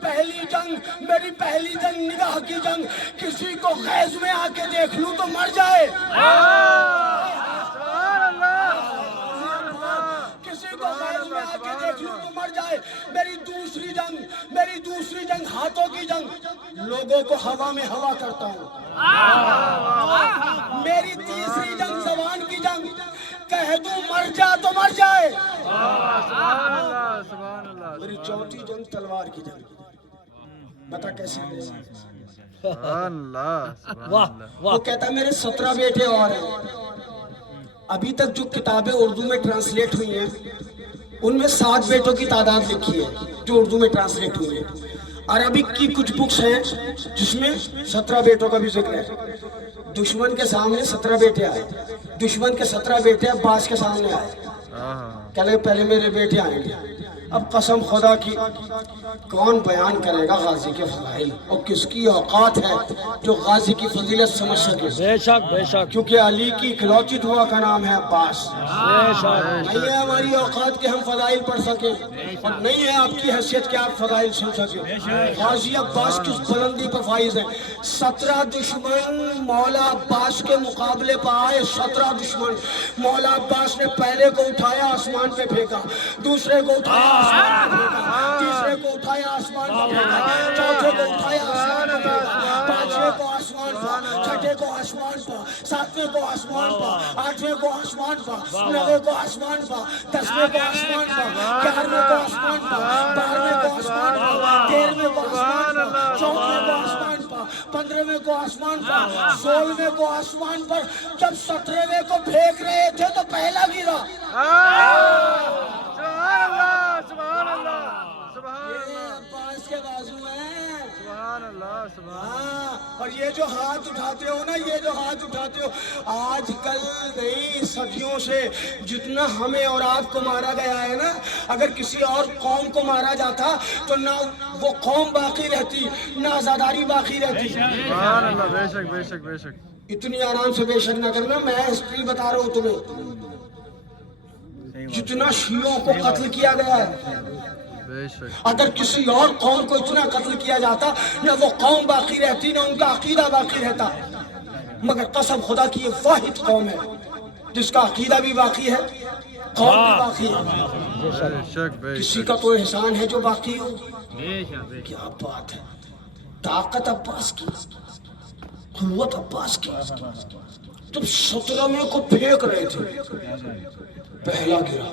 پہلی جنگ نگاہ کی جنگ، کسی کو خیز میں آ کے دیکھ لوں تو مر جائے، کسی کو خیز میں آ کے دیکھ لوں تو مر جائے۔ میری دوسری جنگ ہاتھوں کی جنگ، لوگوں کو ہوا میں ہوا کرتا ہوں۔ میری تیسری جنگ زبان کی جنگ، کہہ دوں مر جا تو مر جائے۔ میری چوتھی جنگ تلوار کی جنگ، بتا کیسے؟ وہ کہتا میرے 17 بیٹے اور ہیں، ابھی تک جو کتابیں اردو میں ٹرانسلیٹ ہوئی ہیں ان میں 7 بیٹوں کی تعداد لکھی ہے جو اردو میں ٹرانسلیٹ ہوئی ہے، عربی کی کچھ بکس ہیں جس میں 17 بیٹوں کا بھی ذکر ہے۔ دشمن کے سامنے 17 بیٹے آئے، دشمن کے 17 بیٹے عباس کے سامنے آئے، کہ لے پہلے میرے بیٹے آئیں گے۔ اب قسم خدا کی کون بیان کرے گا غازی کے فضائل، اور کس کی اوقات ہے جو غازی کی فضیلت سمجھ سکے؟ بے شک کیونکہ علی کی اکلوتی دعا کا نام ہے عباس۔ نہیں ہے ہماری اوقات کے ہم فضائل پڑھ سکیں، اور نہیں ہے آپ کی حیثیت کہ آپ فضائل سن سکیں۔ غازی عباس کس بلندی پر فائز ہیں۔ 17 دشمن مولا عباس کے مقابلے پر آئے، 17 دشمن۔ مولا عباس نے پہلے کو اٹھایا آسمان پہ پھینکا، دوسرے کو اٹھایا آسمان پہ پھینکا، تیسرے کو اٹھایا آسمان پہ پھینکا، چوتھے کو اٹھایا آسمان پہ پھینکا، پانچویں کو آسمان پہ، چھٹے کو آسمان پہ، ساتویں کو آسمان پہ، آٹھویں کو آسمان پہ، نویں کو آسمان پہ، 10ویں کو آسمان پہ، 11ویں کو آسمان پہ، 12ویں کو آسمان پہ، 13ویں کو آسمان پہ، 14ویں کو آسمان پہ، 15ویں کو آسمان پر، 16ویں کو آسمان پر۔ جب 17ویں کو پھینک رہے تھے تو پہلا گرا۔ سبحان اللہ عباس کے بازو ہیں۔ سبحان اللہ اور یہ جو ہاتھ اٹھاتے ہو نا، یہ جو ہاتھ اٹھاتے ہو، آج کل نئی صدیوں سے جتنا ہمیں اور آپ کو مارا گیا ہے نا، اگر کسی اور قوم کو مارا جاتا تو نہ وہ قوم باقی رہتی نہ آزاداری باقی رہتی۔ سبحان اللہ، بے شک بے شک بے شک۔ اتنی آرام سے بے شک نہ کرنا، میں ہسٹری بتا رہا ہوں تمہیں، جتنا شیعوں کو قتل کیا گیا ہے، بے شک۔ اگر کسی اور قوم کو اتنا قتل کیا جاتا نہ وہ قوم باقی رہتی نہ ان کا عقیدہ باقی رہتا، مگر قسم خدا کی یہ واحد قوم ہے جس کا عقیدہ بھی باقی ہے، قوم بھی باقی ہے۔ بے شک بے کسی شک۔ کا تو احسان ہے جو باقی ہو۔ کیا بات ہے، طاقت عباس کی، قوت عباس کی۔ جب 17ویں کو پھینک رہے تھے پہلا گرا،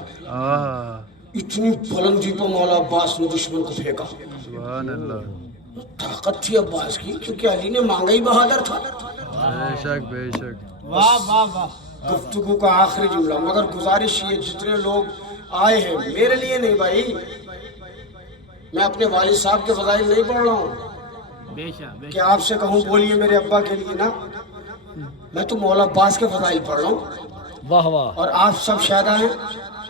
اتنی بلندی پر مولا عباس نے دشمن کو پھینکا۔ سبحان اللہ، طاقت تھی عباس کی، کیونکہ علی نے مانگا ہی بہادر تھا۔ بے شک بے شک۔ گفتگو کا آخری جملہ، مگر گزارش یہ جتنے لوگ آئے ہیں میرے لیے نہیں بھائی، میں اپنے والد صاحب کے فضائل نہیں پڑھ رہا ہوں کہ آپ سے کہوں بولیے میرے ابا کے لیے، نا، میں تو مولا عباس کے فضائل پڑھ رہا ہوں۔ واہ واہ، اور آپ سب شہداء ہیں،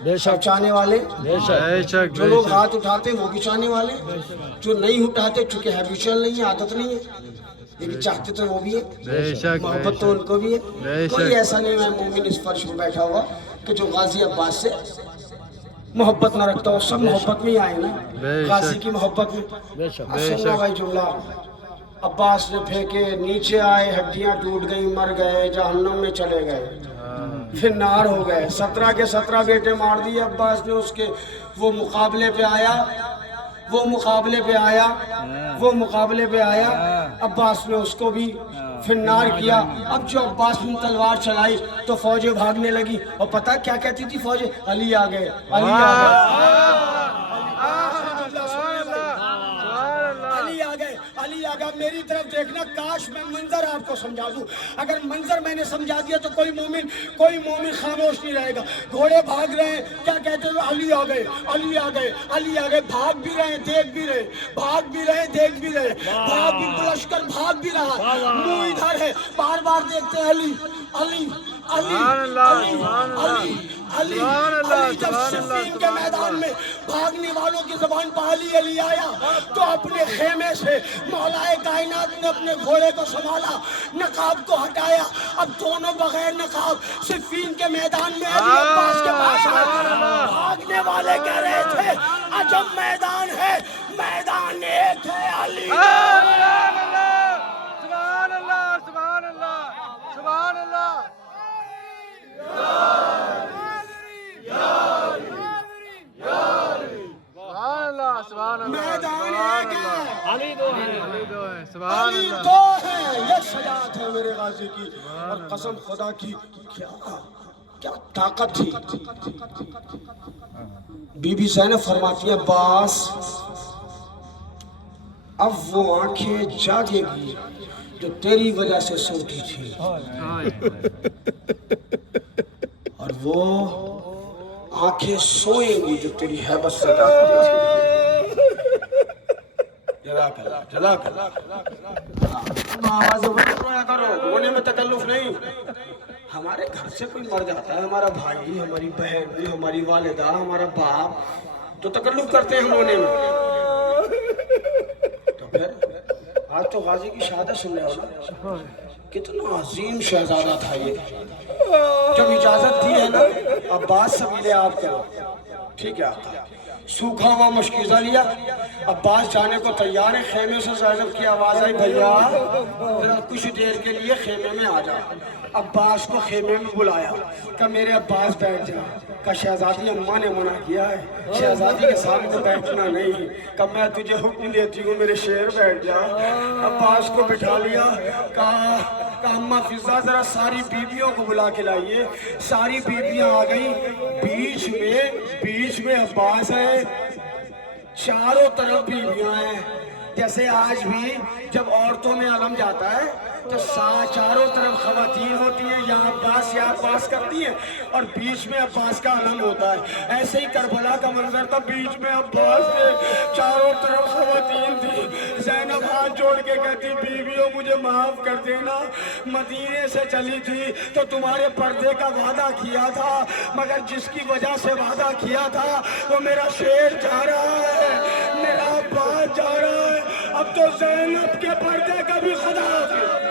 بے سب شک چاہنے والے، بے شک بے شک جو بے لوگ شک۔ ہاتھ اٹھاتے وہ بھی چاہنے والے، جو نہیں اٹھاتے چونکہ ہیبیچول نہیں ہے، عادت نہیں ہے، لیکن چاہتے تو وہ بھی ہے، بے شک محبت تو ان کو بھی ہے۔ بے شک۔ کوئی ایسا نہیں ہے مومن اس فرش میں بیٹھا ہوا کہ جو غازی عباس سے محبت نہ رکھتا ہو، سب محبت میں ہی آئے نا، بے شک۔ غازی کی محبت میں۔ بے شک بے سنو بھائی جملہ، عباس نے پھینکے، نیچے آئے، ہڈیاں ٹوٹ گئی، مر گئے، جہنم میں چلے گئے، پھر نار ہو گئے۔ 17 کے 17 بیٹے مار دیے عباس نے اس کے۔ وہ مقابلے پہ آیا عباس نے اس کو بھی پھر نار کیا۔ اب جو عباس نے تلوار چلائی تو فوجیں بھاگنے لگی، اور پتہ کیا کہتی تھی فوجیں؟ علی آ گئے، علی آ گئے، علی آ گئے، علی آ گئے۔ میری طرف دیکھنا، کاش میں منظر آپ کو سمجھا دوں، اگر منظر میں نے سمجھا دیا تو کوئی مومن خاموش نہیں رہے گا۔ گھوڑے بھاگ رہے ہیں، کیا کہتے ہیں؟ علی آ گئے، علی آ گئے، علی آ گئے۔ بھاگ بھی رہے، دیکھ بھی رہے، بھاگ بھی رہے، دیکھ بھی رہے، بھاگ بھی، لشکر بھاگ بھی رہا، منہ ادھر ہے، بار بار دیکھتے ہیں علی علی علی علی علی علی سبحان اللہ، علی جب سبحان اللہ، صفین کے سبحان میدان اللہ۔ میں بھاگنے والوں کی زبان پہ علی آیا تو اپنے خیمے سے مولا کائنات نے اپنے گھوڑے کو سنبھالا، نقاب کو ہٹایا، اب دونوں بغیر نقاب صفین کے میدان میں علی عباس کے پاس آئے۔ بھاگنے والے کہہ رہے تھے عجب میدان ہے، میدان ایک ہے علی۔ سبحان اللہ، سبحان اللہ، سبحان اللہ، سبحان اللہ۔ سبحان اللہ، سبحان اللہ، میدان سبحان ایک اللہ۔ ہے، علی دو ہے علی دو ہے، سبحان علی اللہ۔ دو ہے، یہ شجاعت ہے میرے غازی کی، اور قسم خدا کی کیا طاقت تھی۔ بی بی زینب فرماتی ہے عباس اب وہ آنکھیں جاگے گی جو تیری وجہ سے سوتی تھی، اور وہ آنکھیں سوئیں گی جو تیری حیبت سے جاگتی تھی۔ جزاک اللہ، جزاک اللہ۔ آواز رویا کرو، رونے میں تکلف نہیں۔ ہمارے گھر سے کوئی مر جاتا ہے، ہمارا بھائی، ہماری بہن، ہماری والدہ، ہمارا باپ، تو تکلف کرتے ہیں رونے میں۔ تو پھر آج تو غازی کی شہادت سن رہے ہو نا، کتنا عظیم شہزادہ تھا یہ۔ جب اجازت دی ہے نا عباس سبیلے آپ کرو، ٹھیک ہے آقا۔ سوکھا ہوا مشکیزہ لیا، عباس جانے کو تیار ہے، خیمے سے زینب کی آواز آئی بھیا ذرا کچھ دیر کے لیے خیمے میں آ جا۔ عباس کو خیمے میں بلایا کہ میرے عباس بیٹھ جا، کہ شہزادی اماں نے منع کیا ہے، شہزادی کے سامنے بیٹھنا نہیں، کہ میں تجھے حکم دیتی ہوں میرے شیر بیٹھ جا۔ عباس کو بٹھا لیا، کہا اماں فضہ ذرا ساری بیویوں کو بلا کے لائیے۔ ساری بیویاں آ گئیں، بیچ میں عباس ہے، چاروں طرف بیویاں ہیں۔ جیسے آج بھی جب عورتوں میں علم جاتا ہے تو چاروں طرف خواتین ہوتی ہیں، یا عباس کرتی ہیں، اور بیچ میں عباس کا علم ہوتا ہے۔ ایسے ہی کربلا کا منظر تھا، بیچ میں عباس تھے، چاروں طرف خواتین تھی۔ زینب ہاتھ جوڑ کے کہتی بیویوں مجھے معاف کر دینا، مدینے سے چلی تھی تو تمہارے پردے کا وعدہ کیا تھا، مگر جس کی وجہ سے وعدہ کیا تھا وہ میرا شیر جا رہا ہے، میرا عباس جا رہا ہے، اب تو زینب کے پردے کا بھی خدا حافظ۔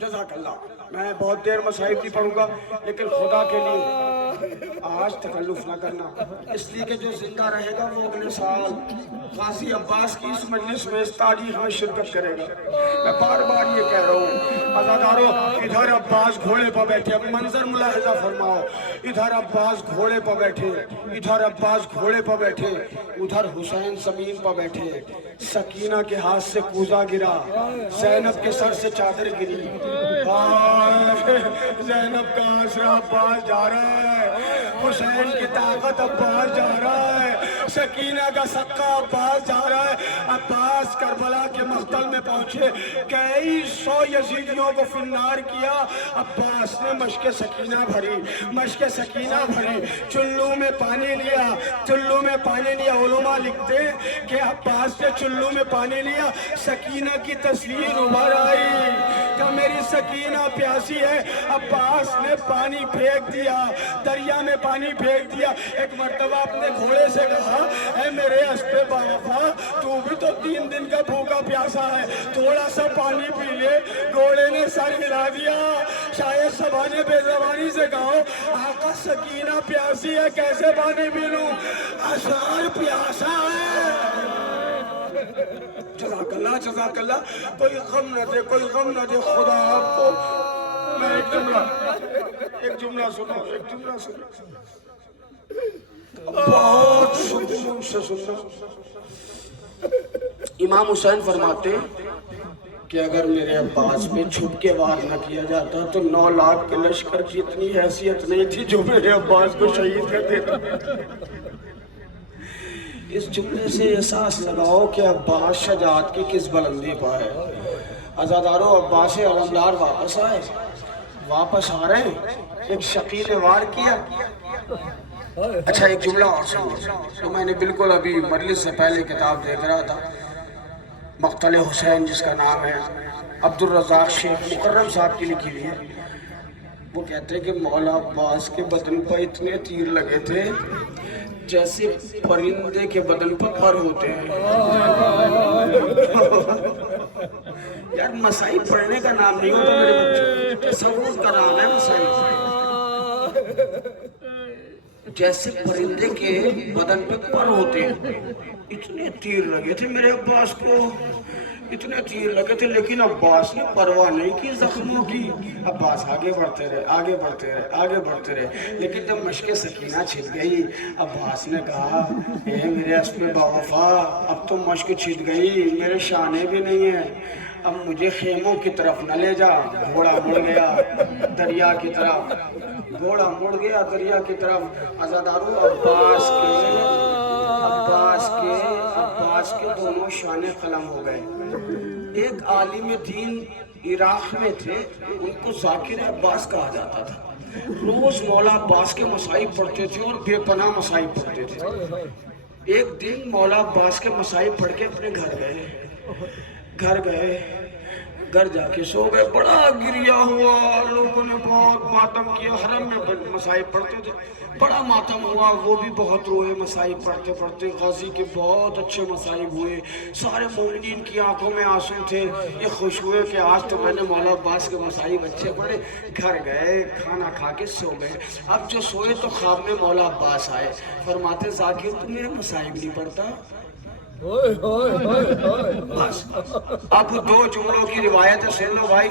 جزاک اللہ۔ میں بہت دیر مصائب نہیں پڑھوں گا، لیکن خدا کے لیے آج تکلف نہ کرنا، اس لیے کہ جو زندہ رہے گا وہ اگلے سال غازی عباس کی اس مجلس میں، اس تاریخ میں شرکت کرے گا۔ میں بار بار یہ کہہ رہا ہوں عزادارو، ادھر عباس گھوڑے پر بیٹھے، اب منظر ملاحظہ فرماؤ، ادھر عباس گھوڑے پر بیٹھے، ادھر عباس گھوڑے پر بیٹھے، ادھر حسین زمین پر بیٹھے، سکینہ کے ہاتھ سے کوزہ گرا، زینب کے سر سے چادر گری، زینب کا آسرا عباس جا رہا ہے، حسین کی طاقت عباس جا رہا ہے، سکینہ کا سکہ عباس جا رہا ہے۔ عباس کربلا کے مقتل میں پہنچے، کئی سو یزیدیوں کو فنار کیا، عباس نے مشک سکینہ بھری، چلو میں پانی لیا، علماء لکھتے کہ عباس نے چلو میں پانی لیا، سکینہ کی تصویر ابھر آئی کہ میری سکینہ پیاسی ہے۔ عباس نے پانی پھینک دیا، دریا میں پانی پھینک دیا۔ ایک مرتبہ اپنے گھوڑے سے کہا اے میرے اسپے باوفا، تو بھی تو 3 دن کا بھوکا پیاسا ہے، تھوڑا سا پانی پی لے۔ گھوڑے نے سر ہلا دیا، شاید سبھا نے بے زبانی سے کہا آقا سکینہ پیاسی ہے، کیسے پانی پی لوں، اشعار پیاسا ہے۔ جزاک اللہ، کوئی غم نہ دے خدا آپ کو۔ میں ایک جملہ سنو، بہت سکون سے سننا۔ امام حسین فرماتے کہ اگر میرے عباس پہ چھپ کے وار نہ کیا جاتا تو 9 لاکھ کے لشکر کی اتنی حیثیت نہیں تھی جو میرے عباس کو شہید کر دیتا۔ اس جملے سے احساس لگاؤ کہ عباس شجاعت کی کس بلندی پر ہے۔ عزادارو، عباس علمدار واپس آ رہے ہیں، ایک شقی نے وار کیا۔ اچھا ایک جملہ اور سنو، تو میں نے بالکل ابھی مجلس سے پہلے کتاب دیکھ رہا تھا، مقتل حسین جس کا نام ہے عبدالرزاق شیخ مکرم صاحب کی لکھی ہوئی ہے۔ وہ کہتے ہیں کہ مولا عباس کے بدن پر اتنے تیر لگے تھے جیسے پرندے کے بدن پر پر ہوتے ہیں. یار مسائی پڑھنے کا نام نہیں ہوتا میرے بچوں، تصور کا نام ہے مسائی. جیسے پرندے کے بدن پہ پر ہوتے ہیں. اتنے تیر لگے تھے میرے عباس کو، اتنے تیر لگے تھے، لیکن عباس نے پرواہ نہیں کی زخموں کی. عباس آگے بڑھتے رہے، آگے بڑھتے رہے، آگے بڑھتے رہے. لیکن جب مشق سکینہ چھٹ گئی، عباس نے کہا اے میرے اسم باوفا، اب تو مشق چھٹ گئی، میرے شانے بھی نہیں ہیں، اب مجھے خیموں کی طرف نہ لے جا. گھوڑا مڑ گیا دریا کی طرف، گھوڑا مڑ گیا دریا کی طرف. عزادارو عباس کے دونوں شانے قلم ہو گئے. ایک عالم دین عراق میں تھے، ان کو ذاکر عباس کہا جاتا تھا. روز مولا عباس کے مصائب پڑھتے تھے اور بے پناہ مصائب پڑھتے تھے. ایک دن مولا عباس کے مصائب پڑھ کے اپنے گھر گئے، گھر جا کے سو گئے. بڑا گریا ہوا، لوگوں نے بہت ماتم کیا. حرم میں مصائب پڑھتے تھے، بڑا ماتم ہوا، وہ بھی بہت روئے مصائب پڑھتے پڑھتے. غازی کے بہت اچھے مصائب ہوئے، سارے مومنین کی آنکھوں میں آنسو تھے. یہ خوش ہوئے کہ آج تو میں نے مولا عباس کے مصائب اچھے پڑھے. گھر گئے، کھانا کھا کے سو گئے. اب جو سوئے تو خواب میں مولا عباس آئے، فرماتے ذاکر تو میرے مصائب نہیں پڑھتا. بس اب دو جملوں کی روایت ہے، سن لو بھائی.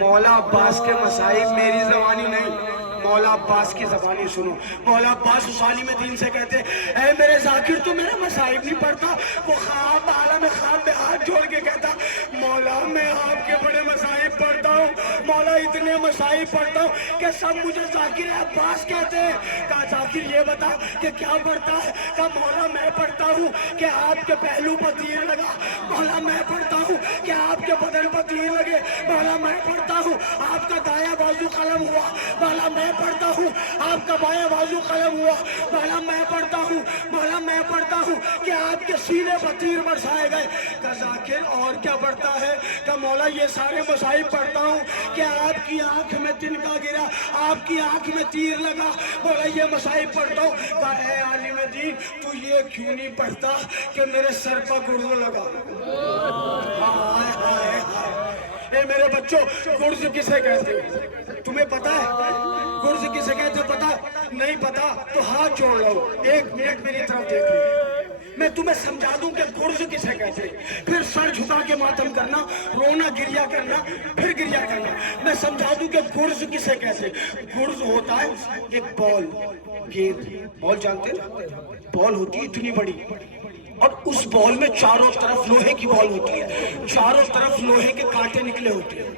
مولا عباس کے مصائب میری زبانی نہیں، مولا عباس کی زبانی سنو. مولا عباس اس عالم دین سے کہتے اے میرے ذاکر تو میرے مصائب نہیں پڑھتا. وہ خواب عالم خواب میں ہاتھ جوڑ کے کہتا مولا میں آپ کے بڑے مصائب پڑھتا ہوں، مولا اتنے مصائب پڑھتا ہوں کہ سب مجھے ذاکر عباس کہتے ہیں. کہا ذاکر یہ بتا کہ کیا پڑھتا ہے؟ کہا مولا میں پڑھتا ہوں کہ آپ کے پہلو پر تیر لگا. مولا میں پڑھتا ہوں کہ آپ کے بدن پر تیر لگے. مولا میں پڑھتا ہوں آپ کا دایاں بازو قلم ہوا. مولا میں پڑھتا ہوں آپ کا بایاں بازو قلم ہوا. مولا میں پڑھتا ہوں، مولا میں پڑھتا ہوں کہ آپ کے سینے پر تیر برسائے گئے. کہا ذاکر اور کیا پڑھتا ہے؟ کہ مولا یہ سارے مصائب پڑھتا ہوں کہ آپ کی آنکھ میں تنکا گرا، آپ کی آنکھ میں تیر لگا. مولا یہ مصائب پڑھتا ہوں. کہا اے عالم دین تو یہ کیوں نہیں پڑھتا کہ میرے سر پر گرز لگا. ہائے ہائے ہائے. اے میرے بچوں، گرز کسے کہتے ہیں تمہیں پتا ہے؟ گرز کسے کہتے ہیں پتا نہیں؟ پتا تو ہاتھ جوڑ لو، ایک منٹ میری طرف دیکھو، میں تمہیں سمجھا دوں کہ گرز کسے کہتے ہیں. پھر سر جھکا کے ماتم کرنا، رونا گریا کرنا، پھر گریا کرنا. میں سمجھا دوں کہ گرز کسے کہتے ہیں. گرز ہوتا ہے ایک بال، گیند. بال جانتے ہیں؟ بال ہوتی ہے اتنی بڑی، اور اس بال میں چاروں طرف لوہے کی بال ہوتی ہے، چاروں طرف لوہے کے کانٹے نکلے ہوتے ہیں.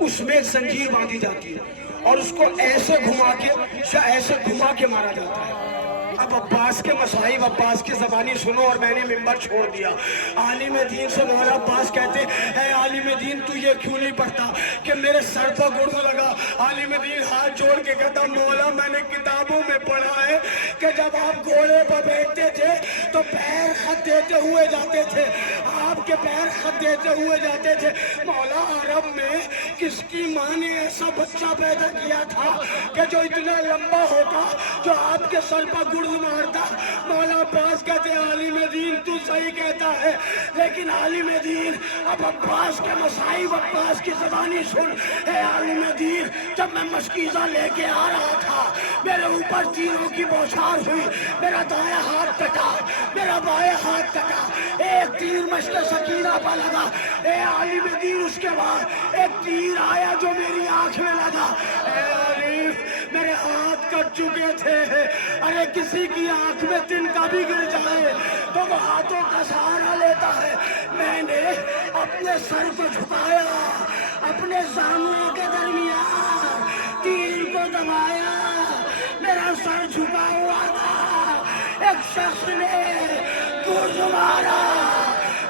اس میں زنجیر باندھی جاتی ہے اور اس کو ایسے گھما کے یا ایسے گھما کے مارا جاتا ہے. اب عباس کے مصائب، عباس کی زبانی سنو. اور میں نے منبر چھوڑ دیا. عالم دین سے مولا عباس کہتے اے عالم دین تو یہ کیوں نہیں پڑھتا کہ میرے سر پر گرز لگا. عالم دین ہاتھ جوڑ کے کہتا مولا میں نے کتابوں میں پڑھا ہے کہ جب آپ گھوڑے پر بیٹھتے تھے تو پیر خط دیتے ہوئے جاتے تھے، آپ کے پیر خط دیتے ہوئے جاتے تھے. مولا عرب میں کس کی ماں نے ایسا بچہ پیدا کیا تھا کہ جو اتنا لمبا ہوتا، جو آپ کے سر پر گرز مارتا؟ مولا عباس کہتے عالم دین تو صحیح کہتا ہے، لیکن عالم دین اب عباس کے مصائب، عباس کی زبانی سن. اے عالم دین جب میں مشکیزہ لے کے آ رہا تھا، میرے اوپر تیروں کی بوچھار ہوئی، میرا دایاں ہاتھ کٹا، میرا بایاں ہاتھ کٹا، ایک تیر مشق سکینہ پر لگا. اے عالم دین اس کے بعد ایک تیر آیا جو میری آنکھ میں لگا. اے عالم میرے ہاتھ کٹ چکے تھے. ارے کسی کی آنکھ میں تنکا بھی گر جائے تو وہ ہاتھوں کا سہارا لیتا ہے. میں نے اپنے سر کو جھکایا، اپنے زانوؤں کے درمیان تیر کو دبایا، میرا سر جھکا ہوا تھا. ایک شخص نے گرز مارا،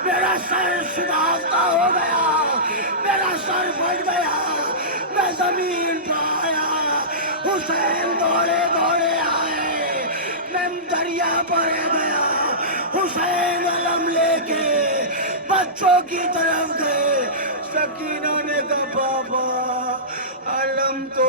میرا سر شکستہ ہو گیا، میرا سر پھٹ گیا، میں زمین پر آیا. حسین دوڑے دوڑے آئے، میں دریا پر گیا. حسین علم لے کے بچوں کی طرف گئے. سکینہ نے کہا بابا علم تو